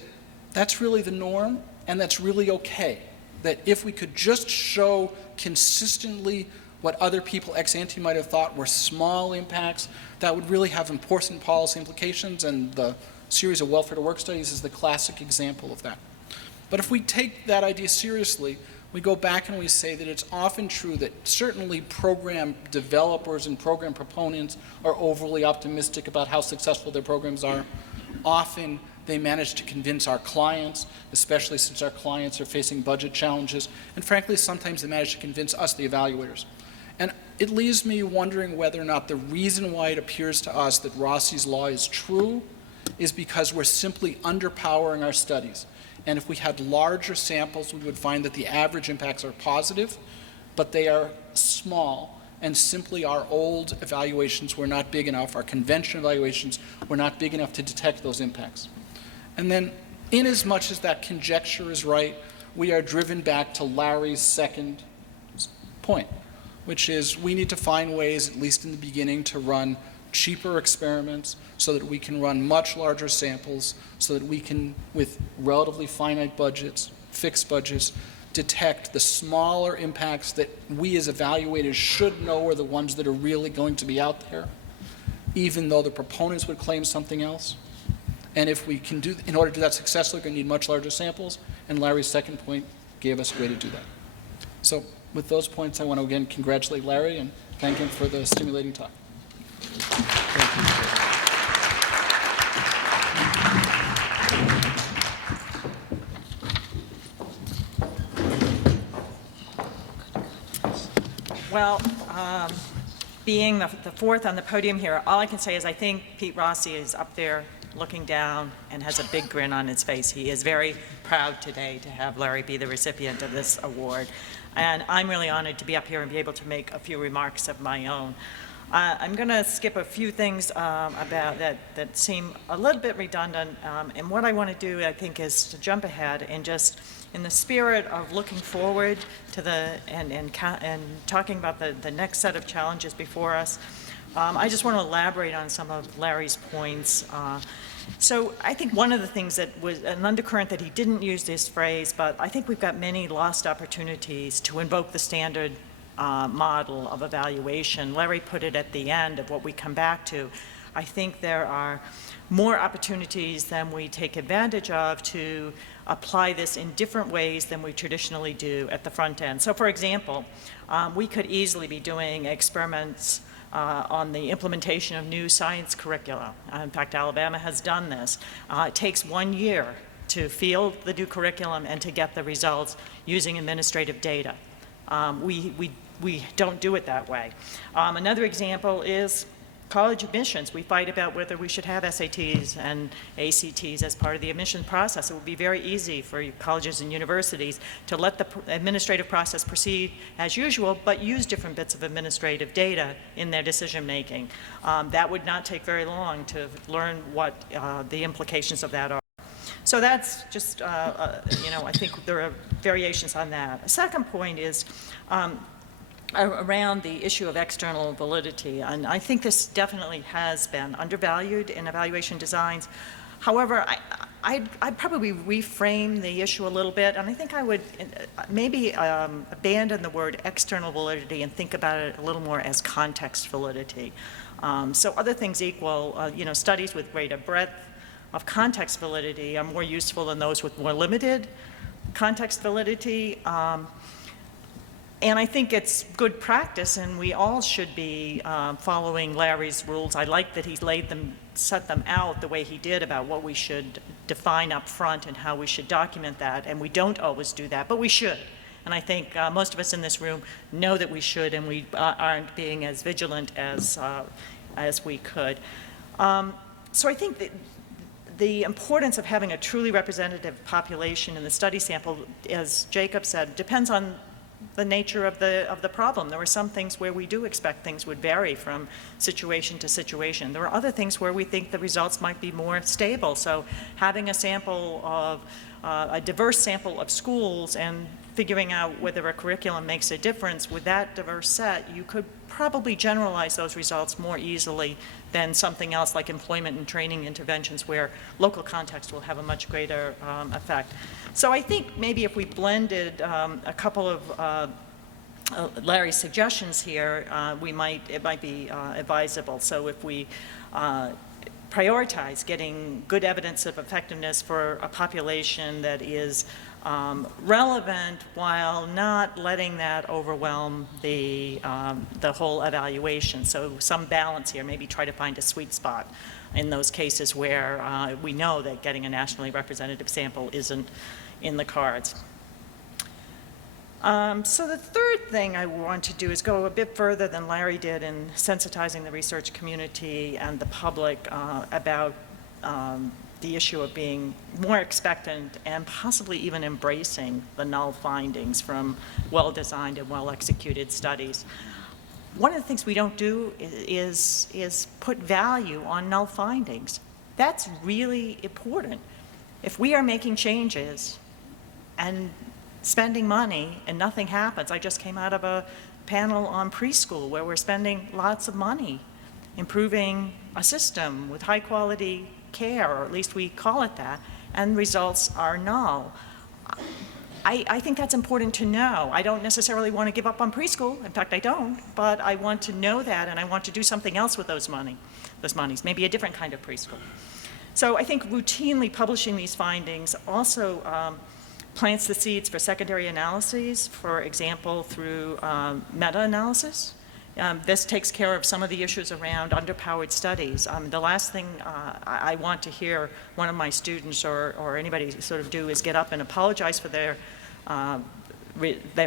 that's really the norm, and that's really okay. That if we could just show consistently what other people ex ante might have thought were small impacts, that would really have important policy implications, and the series of welfare to work studies is the classic example of that. But if we take that idea seriously, we go back and we say that it's often true that certainly program developers and program proponents are overly optimistic about how successful their programs are. Often they manage to convince our clients, especially since our clients are facing budget challenges, and frankly sometimes they manage to convince us, the evaluators. And it leaves me wondering whether or not the reason why it appears to us that Rossi's law is true is because we're simply underpowering our studies. And if we had larger samples, we would find that the average impacts are positive, but they are small, and simply our old evaluations were not big enough, our conventional evaluations were not big enough to detect those impacts. And then, inasmuch as that conjecture is right, we are driven back to Larry's second point, which is we need to find ways, at least in the beginning, to run cheaper experiments so that we can run much larger samples, so that we can, with relatively finite budgets, fixed budgets, detect the smaller impacts that we as evaluators should know are the ones that are really going to be out there, even though the proponents would claim something else. And if we can do, in order to do that successfully, we're going to need much larger samples, and Larry's second point gave us a way to do that. So with those points, I want to again congratulate Larry and thank him for the stimulating talk. Well, being the fourth on the podium here, all I can say is I think Pete Rossi is up there looking down and has a big grin on his face. He is very proud today to have Larry be the recipient of this award. And I'm really honored to be up here and be able to make a few remarks of my own. I'm going to skip a few things about that seem a little bit redundant, and what I want to do, I think, is to jump ahead and just, in the spirit of looking forward to the and talking about the next set of challenges before us, I just want to elaborate on some of Larry's points. So I think one of the things that was an undercurrent that he didn't use this phrase, but I think we've got many lost opportunities to invoke the standard model of evaluation. Larry put it at the end of what we come back to. I think there are more opportunities than we take advantage of to apply this in different ways than we traditionally do at the front end. So for example, we could easily be doing experiments on the implementation of new science curricula. In fact, Alabama has done this. It takes 1 year to field the new curriculum and to get the results using administrative data. We don't do it that way. Another example is college admissions. We fight about whether we should have SATs and ACTs as part of the admission process. It would be very easy for colleges and universities to let the administrative process proceed as usual, but use different bits of administrative data in their decision making. That would not take very long to learn what the implications of that are. So that's just, I think there are variations on that. A second point is around the issue of external validity, and I think this definitely has been undervalued in evaluation designs. However, I'd probably reframe the issue a little bit, and I think I would maybe abandon the word external validity and think about it a little more as context validity. So other things equal, studies with greater breadth of context validity are more useful than those with more limited context validity. And I think it's good practice, and we all should be following Larry's rules. I like that he set them out the way he did about what we should define up front and how we should document that, and we don't always do that, but we should. And I think most of us in this room know that we should, and we aren't being as vigilant as we could. So I think that the importance of having a truly representative population in the study sample, as Jacob said, depends on the nature of the problem. There are some things where we do expect things would vary from situation to situation. There are other things where we think the results might be more stable. So having a sample of, a diverse sample of schools and figuring out whether a curriculum makes a difference with that diverse set, you could probably generalize those results more easily than something else like employment and training interventions where local context will have a much greater effect. So I think maybe if we blended a couple of Larry's suggestions here, it might be advisable. So if we prioritize getting good evidence of effectiveness for a population that is relevant while not letting that overwhelm the whole evaluation. So some balance here, maybe try to find a sweet spot in those cases where we know that getting a nationally representative sample isn't in the cards. So the third thing I want to do is go a bit further than Larry did in sensitizing the research community and the public about the issue of being more expectant and possibly even embracing the null findings from well-designed and well-executed studies. One of the things we don't do is put value on null findings. That's really important. If we are making changes and spending money and nothing happens. I just came out of a panel on preschool where we're spending lots of money improving a system with high quality care, or at least we call it that, and results are null. I think that's important to know. I don't necessarily want to give up on preschool. In fact, I don't, but I want to know that, and I want to do something else with those monies, maybe a different kind of preschool. So I think routinely publishing these findings also plants the seeds for secondary analyses, for example, through meta-analysis. This takes care of some of the issues around underpowered studies. The last thing I want to hear one of my students or anybody sort of do is get up and apologize for their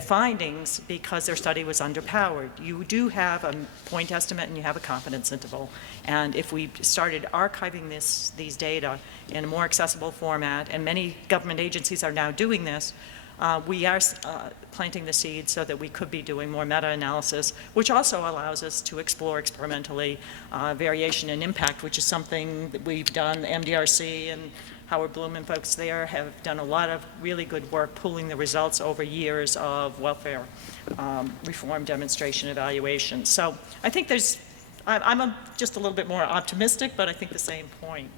findings because their study was underpowered. You do have a point estimate and you have a confidence interval. And if we started archiving these data in a more accessible format, and many government agencies are now doing this, we are planting the seed so that we could be doing more meta-analysis, which also allows us to explore experimentally variation and impact, which is something that we've done. MDRC and Howard Bloom and folks there have done a lot of really good work pooling the results over years of welfare reform demonstration evaluation. So I think I'm just a little bit more optimistic, but I think the same point.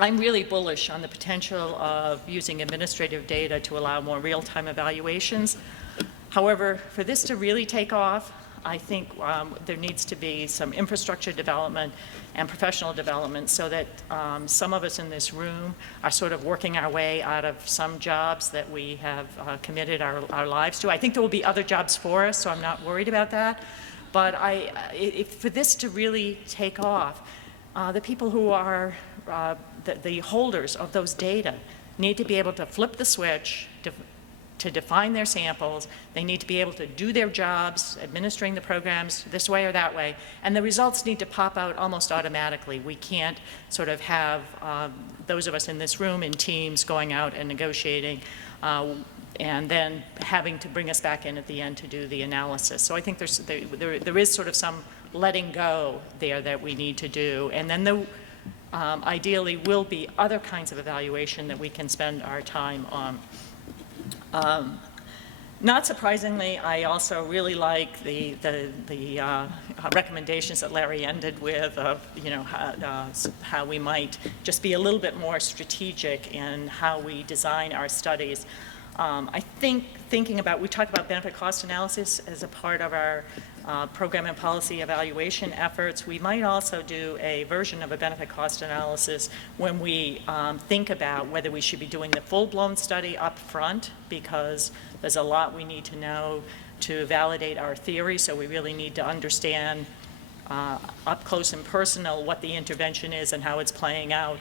I'm really bullish on the potential of using administrative data to allow more real-time evaluations. However, for this to really take off, I think there needs to be some infrastructure development and professional development so that some of us in this room are sort of working our way out of some jobs that we have committed our lives to. I think there will be other jobs for us, so I'm not worried about that. But for this to really take off, the people who are the holders of those data need to be able to flip the switch to define their samples. They need to be able to do their jobs, administering the programs this way or that way, and the results need to pop out almost automatically. We can't sort of have those of us in this room in teams going out and negotiating and then having to bring us back in at the end to do the analysis. So I think there is sort of some letting go there that we need to do, and then there ideally will be other kinds of evaluation that we can spend our time on. Not surprisingly, I also really like the recommendations that Larry ended with of, you know, how we might just be a little bit more strategic in how we design our studies. I think we talk about benefit cost analysis as a part of our program and policy evaluation efforts. We might also do a version of a benefit cost analysis when we think about whether we should be doing the full-blown study up front, because there's a lot we need to know to validate our theory, so we really need to understand up close and personal what the intervention is and how it's playing out.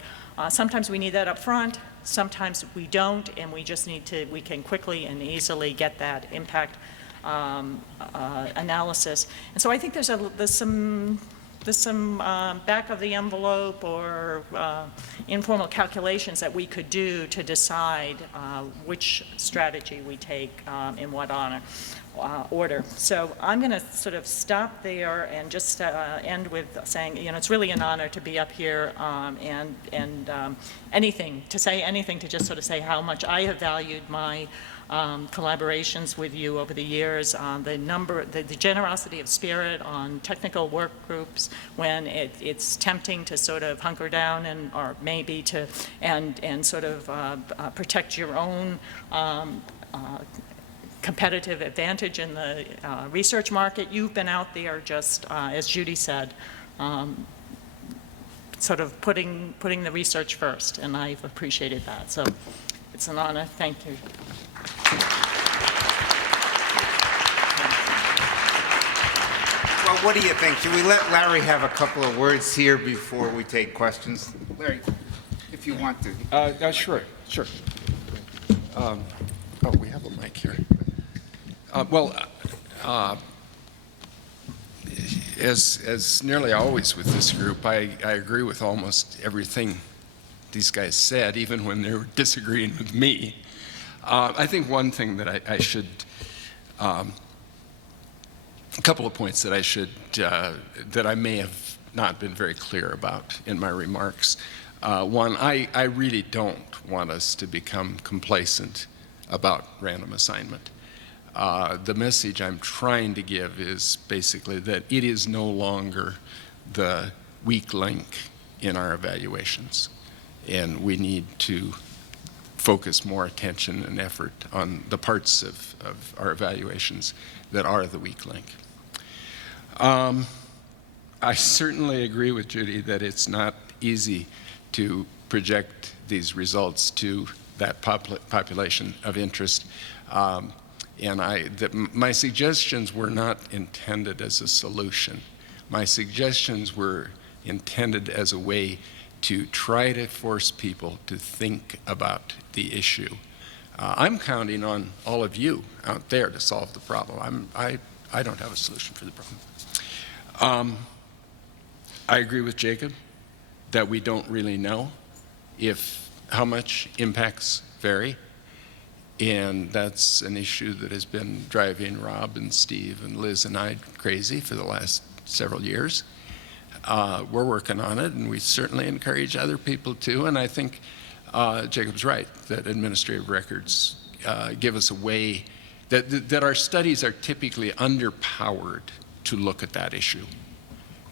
Sometimes we need that up front, sometimes we don't, and we just need to, we can quickly and easily get that impact analysis. And so I think there's some back of the envelope or informal calculations that we could do to decide which strategy we take in what order. So I'm going to sort of stop there and just end with saying, you know, it's really an honor to be up here and anything to just sort of say how much I have valued my collaborations with you over the years, the generosity of spirit on technical work groups when it's tempting to sort of hunker down or maybe to and sort of protect your own competitive advantage in the research market. You've been out there just, as Judy said, sort of putting the research first, and I've appreciated that. So it's an honor. Thank you. Well, what do you think? Should we let Larry have a couple of words here before we take questions? Larry, if you want to. Sure. Oh, we have a mic here. As nearly always with this group, I agree with almost everything these guys said, even when they were disagreeing with me. I think one thing that I should, a couple of points that I should, that I may have not been very clear about in my remarks. One, I really don't want us to become complacent about random assignment. The message I'm trying to give is basically that it is no longer the weak link in our evaluations, and we need to focus more attention and effort on the parts of our evaluations that are the weak link. I certainly agree with Judy that it's not easy to project these results to that population of interest. My suggestions were not intended as a solution. My suggestions were intended as a way to try to force people to think about the issue. I'm counting on all of you out there to solve the problem. I don't have a solution for the problem. I agree with Jacob that we don't really know how much impacts vary. And that's an issue that has been driving Rob and Steve and Liz and I crazy for the last several years. We're working on it, and we certainly encourage other people to. And I think Jacob's right, that administrative records give us a way, that our studies are typically underpowered to look at that issue.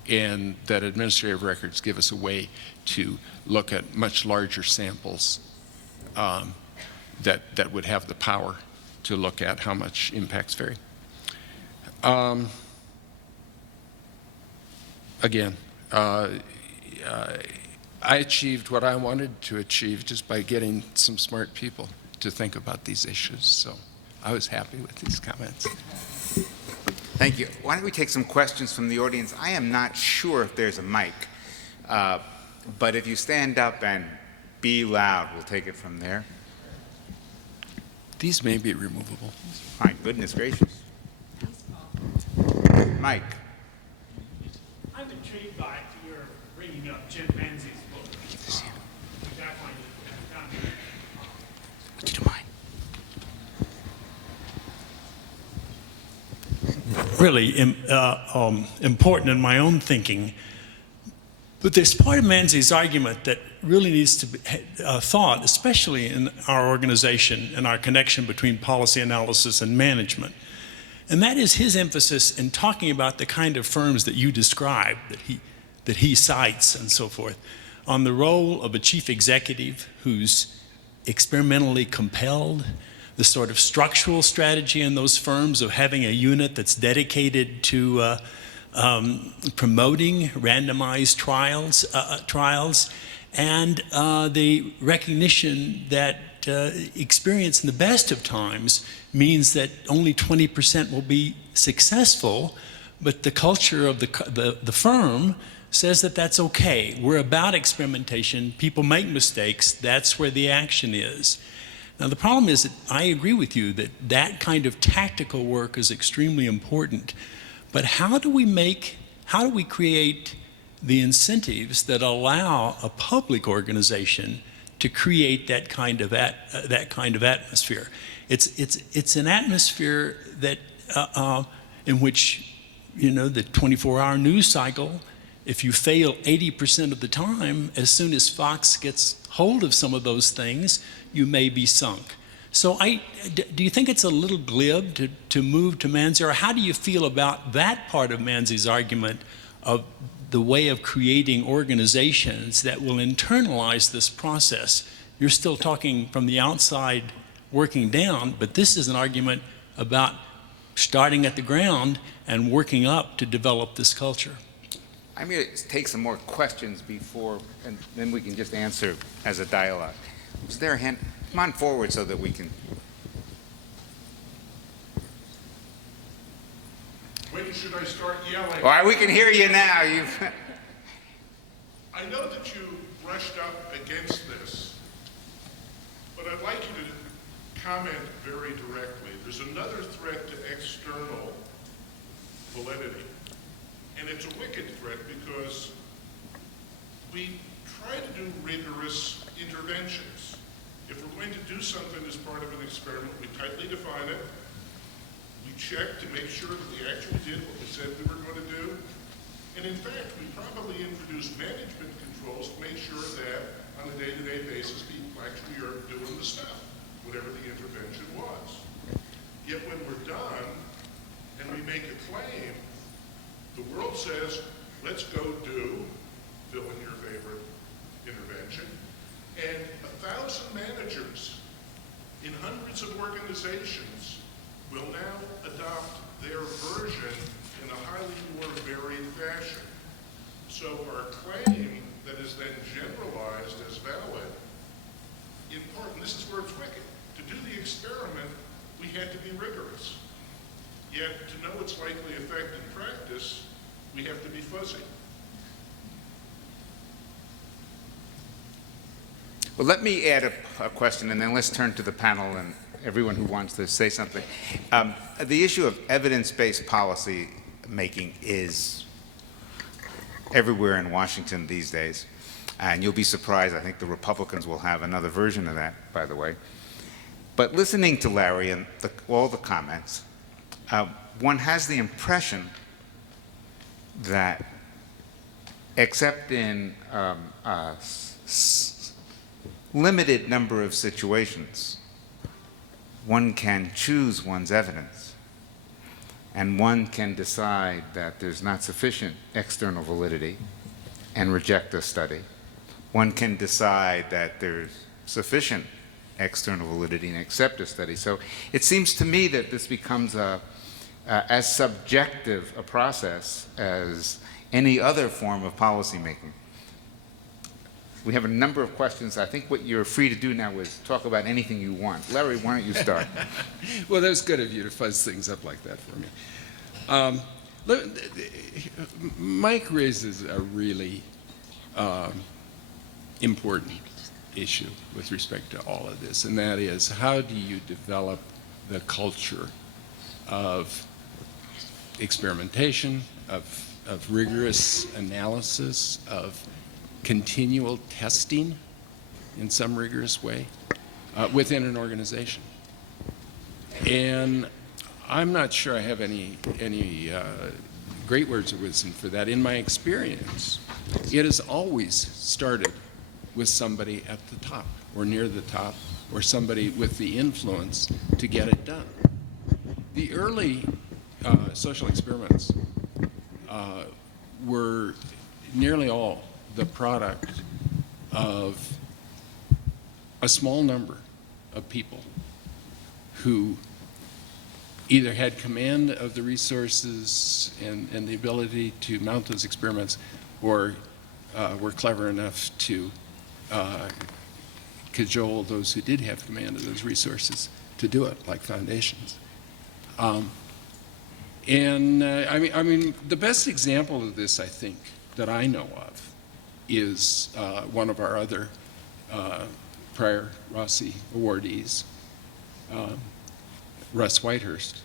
And that administrative records give us a way to look at much larger samples that would have the power to look at how much impacts vary. again, I achieved what I wanted to achieve just by getting some smart people to think about these issues. So I was happy with these comments. Thank you. Why don't we take some questions from the audience? I am not sure if there's a mic, but if you stand up and be loud, we'll take it from there. These may be removable. My goodness gracious. Mike. I'm intrigued by your bringing up Jim Menzies' book. Which I find Would you do mine? really important in my own thinking. But there's part of Menzies' argument that really needs to be thought, especially in our organization and our connection between policy analysis and management. And that is his emphasis in talking about the kind of firms that you described, that he cites and so forth, on the role of a chief executive who's experimentally compelled, the sort of structural strategy in those firms of having a unit that's dedicated to promoting randomized trials, and the recognition that experience in the best of times means that only 20% will be successful, but the culture of the firm says that that's okay. We're about experimentation. People make mistakes. That's where the action is. Now, the problem is that I agree with you that that kind of tactical work is extremely important. But how do we create the incentives that allow a public organization to create that kind of atmosphere? It's an atmosphere that in which, you know, the 24-hour news cycle, if you fail 80% of the time, as soon as Fox gets hold of some of those things, you may be sunk. So do you think it's a little glib to move to Menzies, or how do you feel about that part of Menzies' argument of the way of creating organizations that will internalize this process? You're still talking from the outside, working down, but this is an argument about starting at the ground and working up to develop this culture. I'm going to take some more questions before, and then we can just answer as a dialogue. Is there a hand? Come on forward so that we can. When should I start yelling? All right, we can hear you now. I know that you brushed up against this, but I'd like you to comment very directly. There's another threat to external validity, and it's a wicked threat because we try to do rigorous interventions. If we're going to do something as part of an experiment, we tightly define it. We check to make sure that we actually did what we said we were going to do. And in fact, we probably introduce management controls to make sure that on a day-to-day basis, people actually are doing the stuff, whatever the intervention was. Yet when we're done and we make a claim, the world says, let's go do, fill in your favorite intervention, and 1,000 managers in hundreds of organizations will now adopt their version in a highly more varied fashion. So our claim that is then generalized as valid, in part, and this is where it's wicked, to do the experiment, we had to be rigorous. Yet to know its likely effect in practice, we have to be fuzzy. Well, let me add a question, and then let's turn to the panel and everyone who wants to say something. The issue of evidence-based policy making is everywhere in Washington these days, and you'll be surprised. I think the Republicans will have another version of that, by the way. But listening to Larry and all the comments, one has the impression that, except in limited number of situations, one can choose one's evidence, and one can decide that there's not sufficient external validity and reject a study. One can decide that there's sufficient external validity and accept a study. So it seems to me that this becomes as subjective a process as any other form of policymaking? We have a number of questions. I think what you're free to do now is talk about anything you want. Larry, why don't you start? Well, that was good of you to fuzz things up like that for me. Mike raises a really important issue with respect to all of this, and that is, how do you develop the culture of experimentation, of rigorous analysis, of continual testing in some rigorous way within an organization? And I'm not sure I have any great words of wisdom for that. In my experience, it has always started with somebody at the top or near the top, or somebody with the influence to get it done. The early social experiments were nearly all the product of a small number of people who either had command of the resources and the ability to mount those experiments, or were clever enough to cajole those who did have command of those resources to do it, like foundations. I mean, the best example of this, I think, that I know of is one of our other prior Rossi awardees, Russ Whitehurst,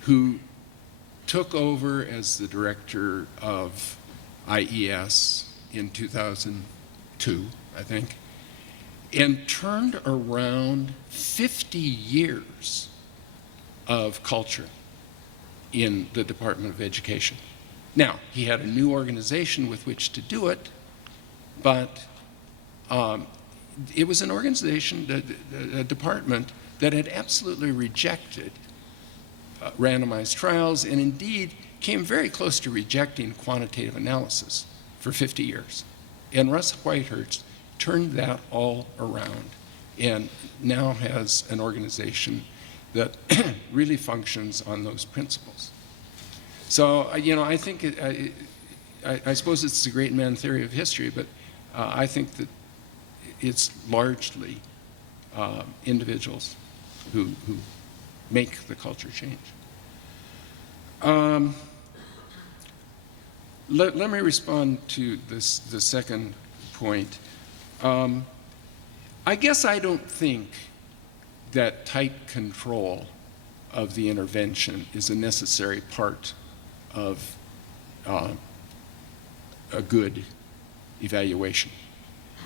who took over as the director of IES in 2002, I think, and turned around 50 years of culture in the Department of Education. Now, he had a new organization with which to do it, but it was an organization, a department, that had absolutely rejected randomized trials, and indeed came very close to rejecting quantitative analysis for 50 years. And Russ Whitehurst turned that all around and now has an organization that really functions on those principles. So, you know, I think, I suppose it's the great man theory of history, but I think that it's largely individuals who make the culture change. Let me respond to the second point. I guess I don't think that tight control of the intervention is a necessary part of a good evaluation.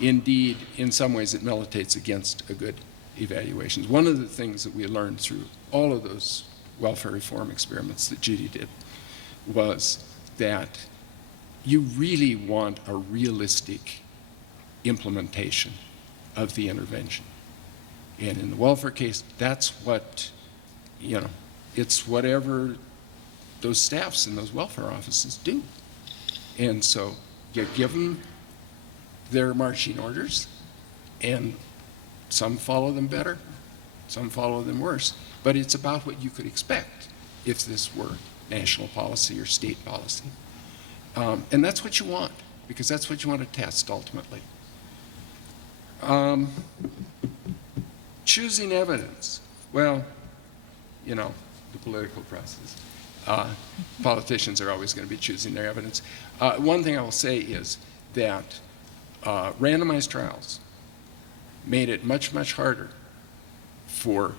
Indeed, in some ways, it militates against a good evaluation. One of the things that we learned through all of those welfare reform experiments that Judy did was that you really want a realistic implementation of the intervention. And in the welfare case, that's what, you know, it's whatever those staffs in those welfare offices do. And so you give them their marching orders, and some follow them better, some follow them worse. But it's about what you could expect if this were national policy or state policy. And that's what you want, because that's what you want to test ultimately. Choosing evidence. Well, you know, the political process. Politicians are always going to be choosing their evidence. One thing I will say is that randomized trials made it much, much harder for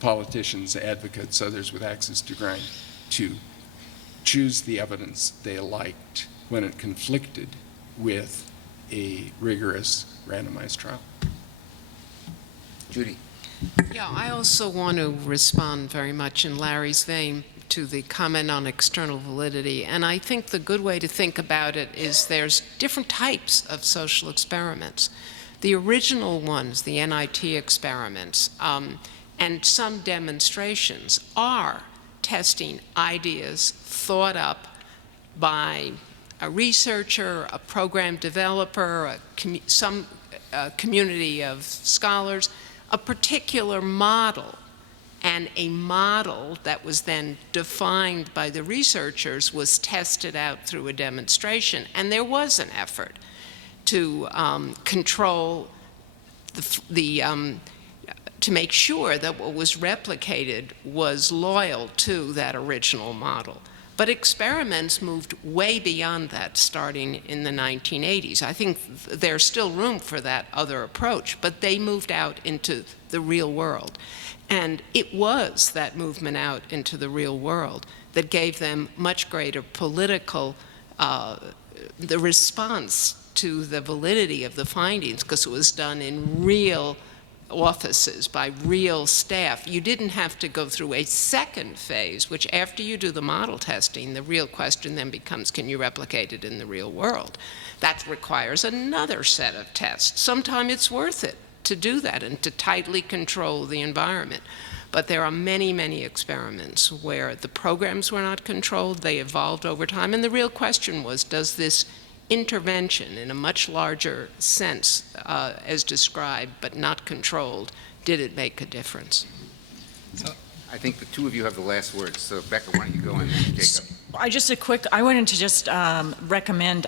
politicians, advocates, others with access to grind to choose the evidence they liked when it conflicted with a rigorous randomized trial. Judy. Yeah, I also want to respond very much in Larry's vein to the comment on external validity. And I think the good way to think about it is there's different types of social experiments. The original ones, the NIT experiments, and some demonstrations are testing ideas thought up by a researcher, a program developer, some community of scholars, a particular model and a model that was then defined by the researchers was tested out through a demonstration. And there was an effort to control to make sure that what was replicated was loyal to that original model. But experiments moved way beyond that starting in the 1980s. I think there's still room for that other approach, but they moved out into the real world. And it was that movement out into the real world that gave them much greater political, the response to the validity of the findings, because it was done in real offices by real staff. You didn't have to go through a second phase, which after you do the model testing, the real question then becomes, can you replicate it in the real world? That requires another set of tests. Sometimes it's worth it to do that and to tightly control the environment. But there are many, many experiments where the programs were not controlled, they evolved over time, and the real question was, does this intervention in a much larger sense as described but not controlled, did it make a difference? I think the two of you have the last words, so Becca, why don't you go in and Jacob? I wanted to just recommend,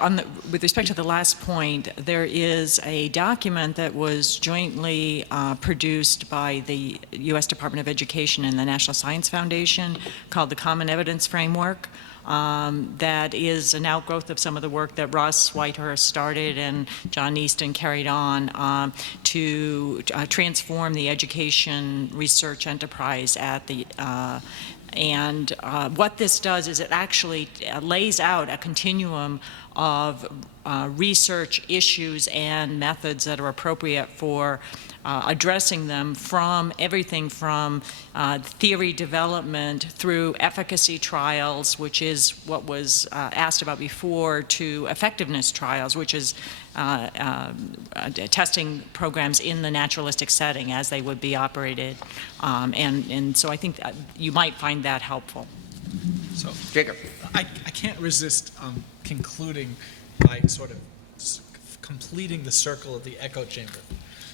with respect to the last point, there is a document that was jointly produced by the U.S. Department of Education and the National Science Foundation called the Common Evidence Framework. That is an outgrowth of some of the work that Russ Whitehurst started and John Easton carried on to transform the education research enterprise at the what this does is it actually lays out a continuum of research issues and methods that are appropriate for addressing them, from everything from theory development through efficacy trials, which is what was asked about before, to effectiveness trials, which is testing programs in the naturalistic setting as they would be operated. And so I think you might find that helpful. So Jacob. I can't resist concluding by sort of completing the circle of the echo chamber.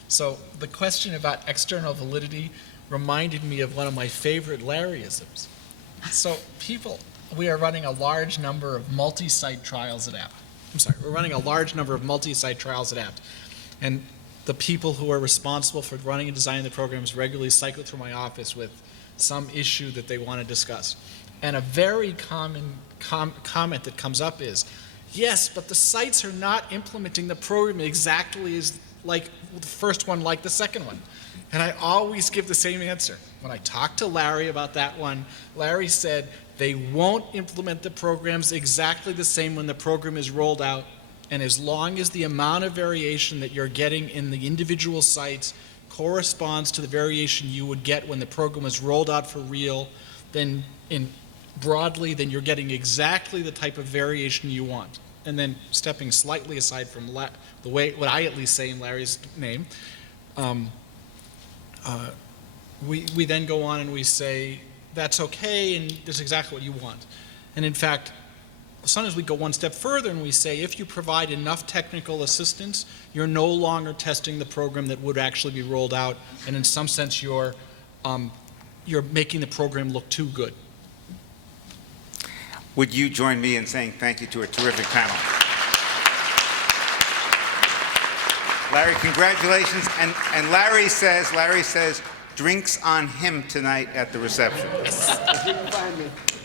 So the question about external validity reminded me of one of my favorite Larryisms. So we are running a large number of multi-site trials at APPAM. We're running a large number of multi-site trials at APPAM. And the people who are responsible for running and designing the programs regularly cycle through my office with some issue that they want to discuss. And a very common comment that comes up is, yes, but the sites are not implementing the program exactly as like the first one, like the second one. And I always give the same answer. When I talked to Larry about that one, Larry said they won't implement the programs exactly the same when the program is rolled out, and as long as the amount of variation that you're getting in the individual sites corresponds to the variation you would get when the program is rolled out for real, then broadly, then you're getting exactly the type of variation you want. And then stepping slightly aside from the way, what I at least say in Larry's name, we then go on and we say, that's okay, and that's exactly what you want. And in fact, sometimes we go one step further and we say, if you provide enough technical assistance, you're no longer testing the program that would actually be rolled out, and in some sense you're making the program look too good. Would you join me in saying thank you to a terrific panel? Larry, congratulations. And Larry says, drinks on him tonight at the reception. Yes.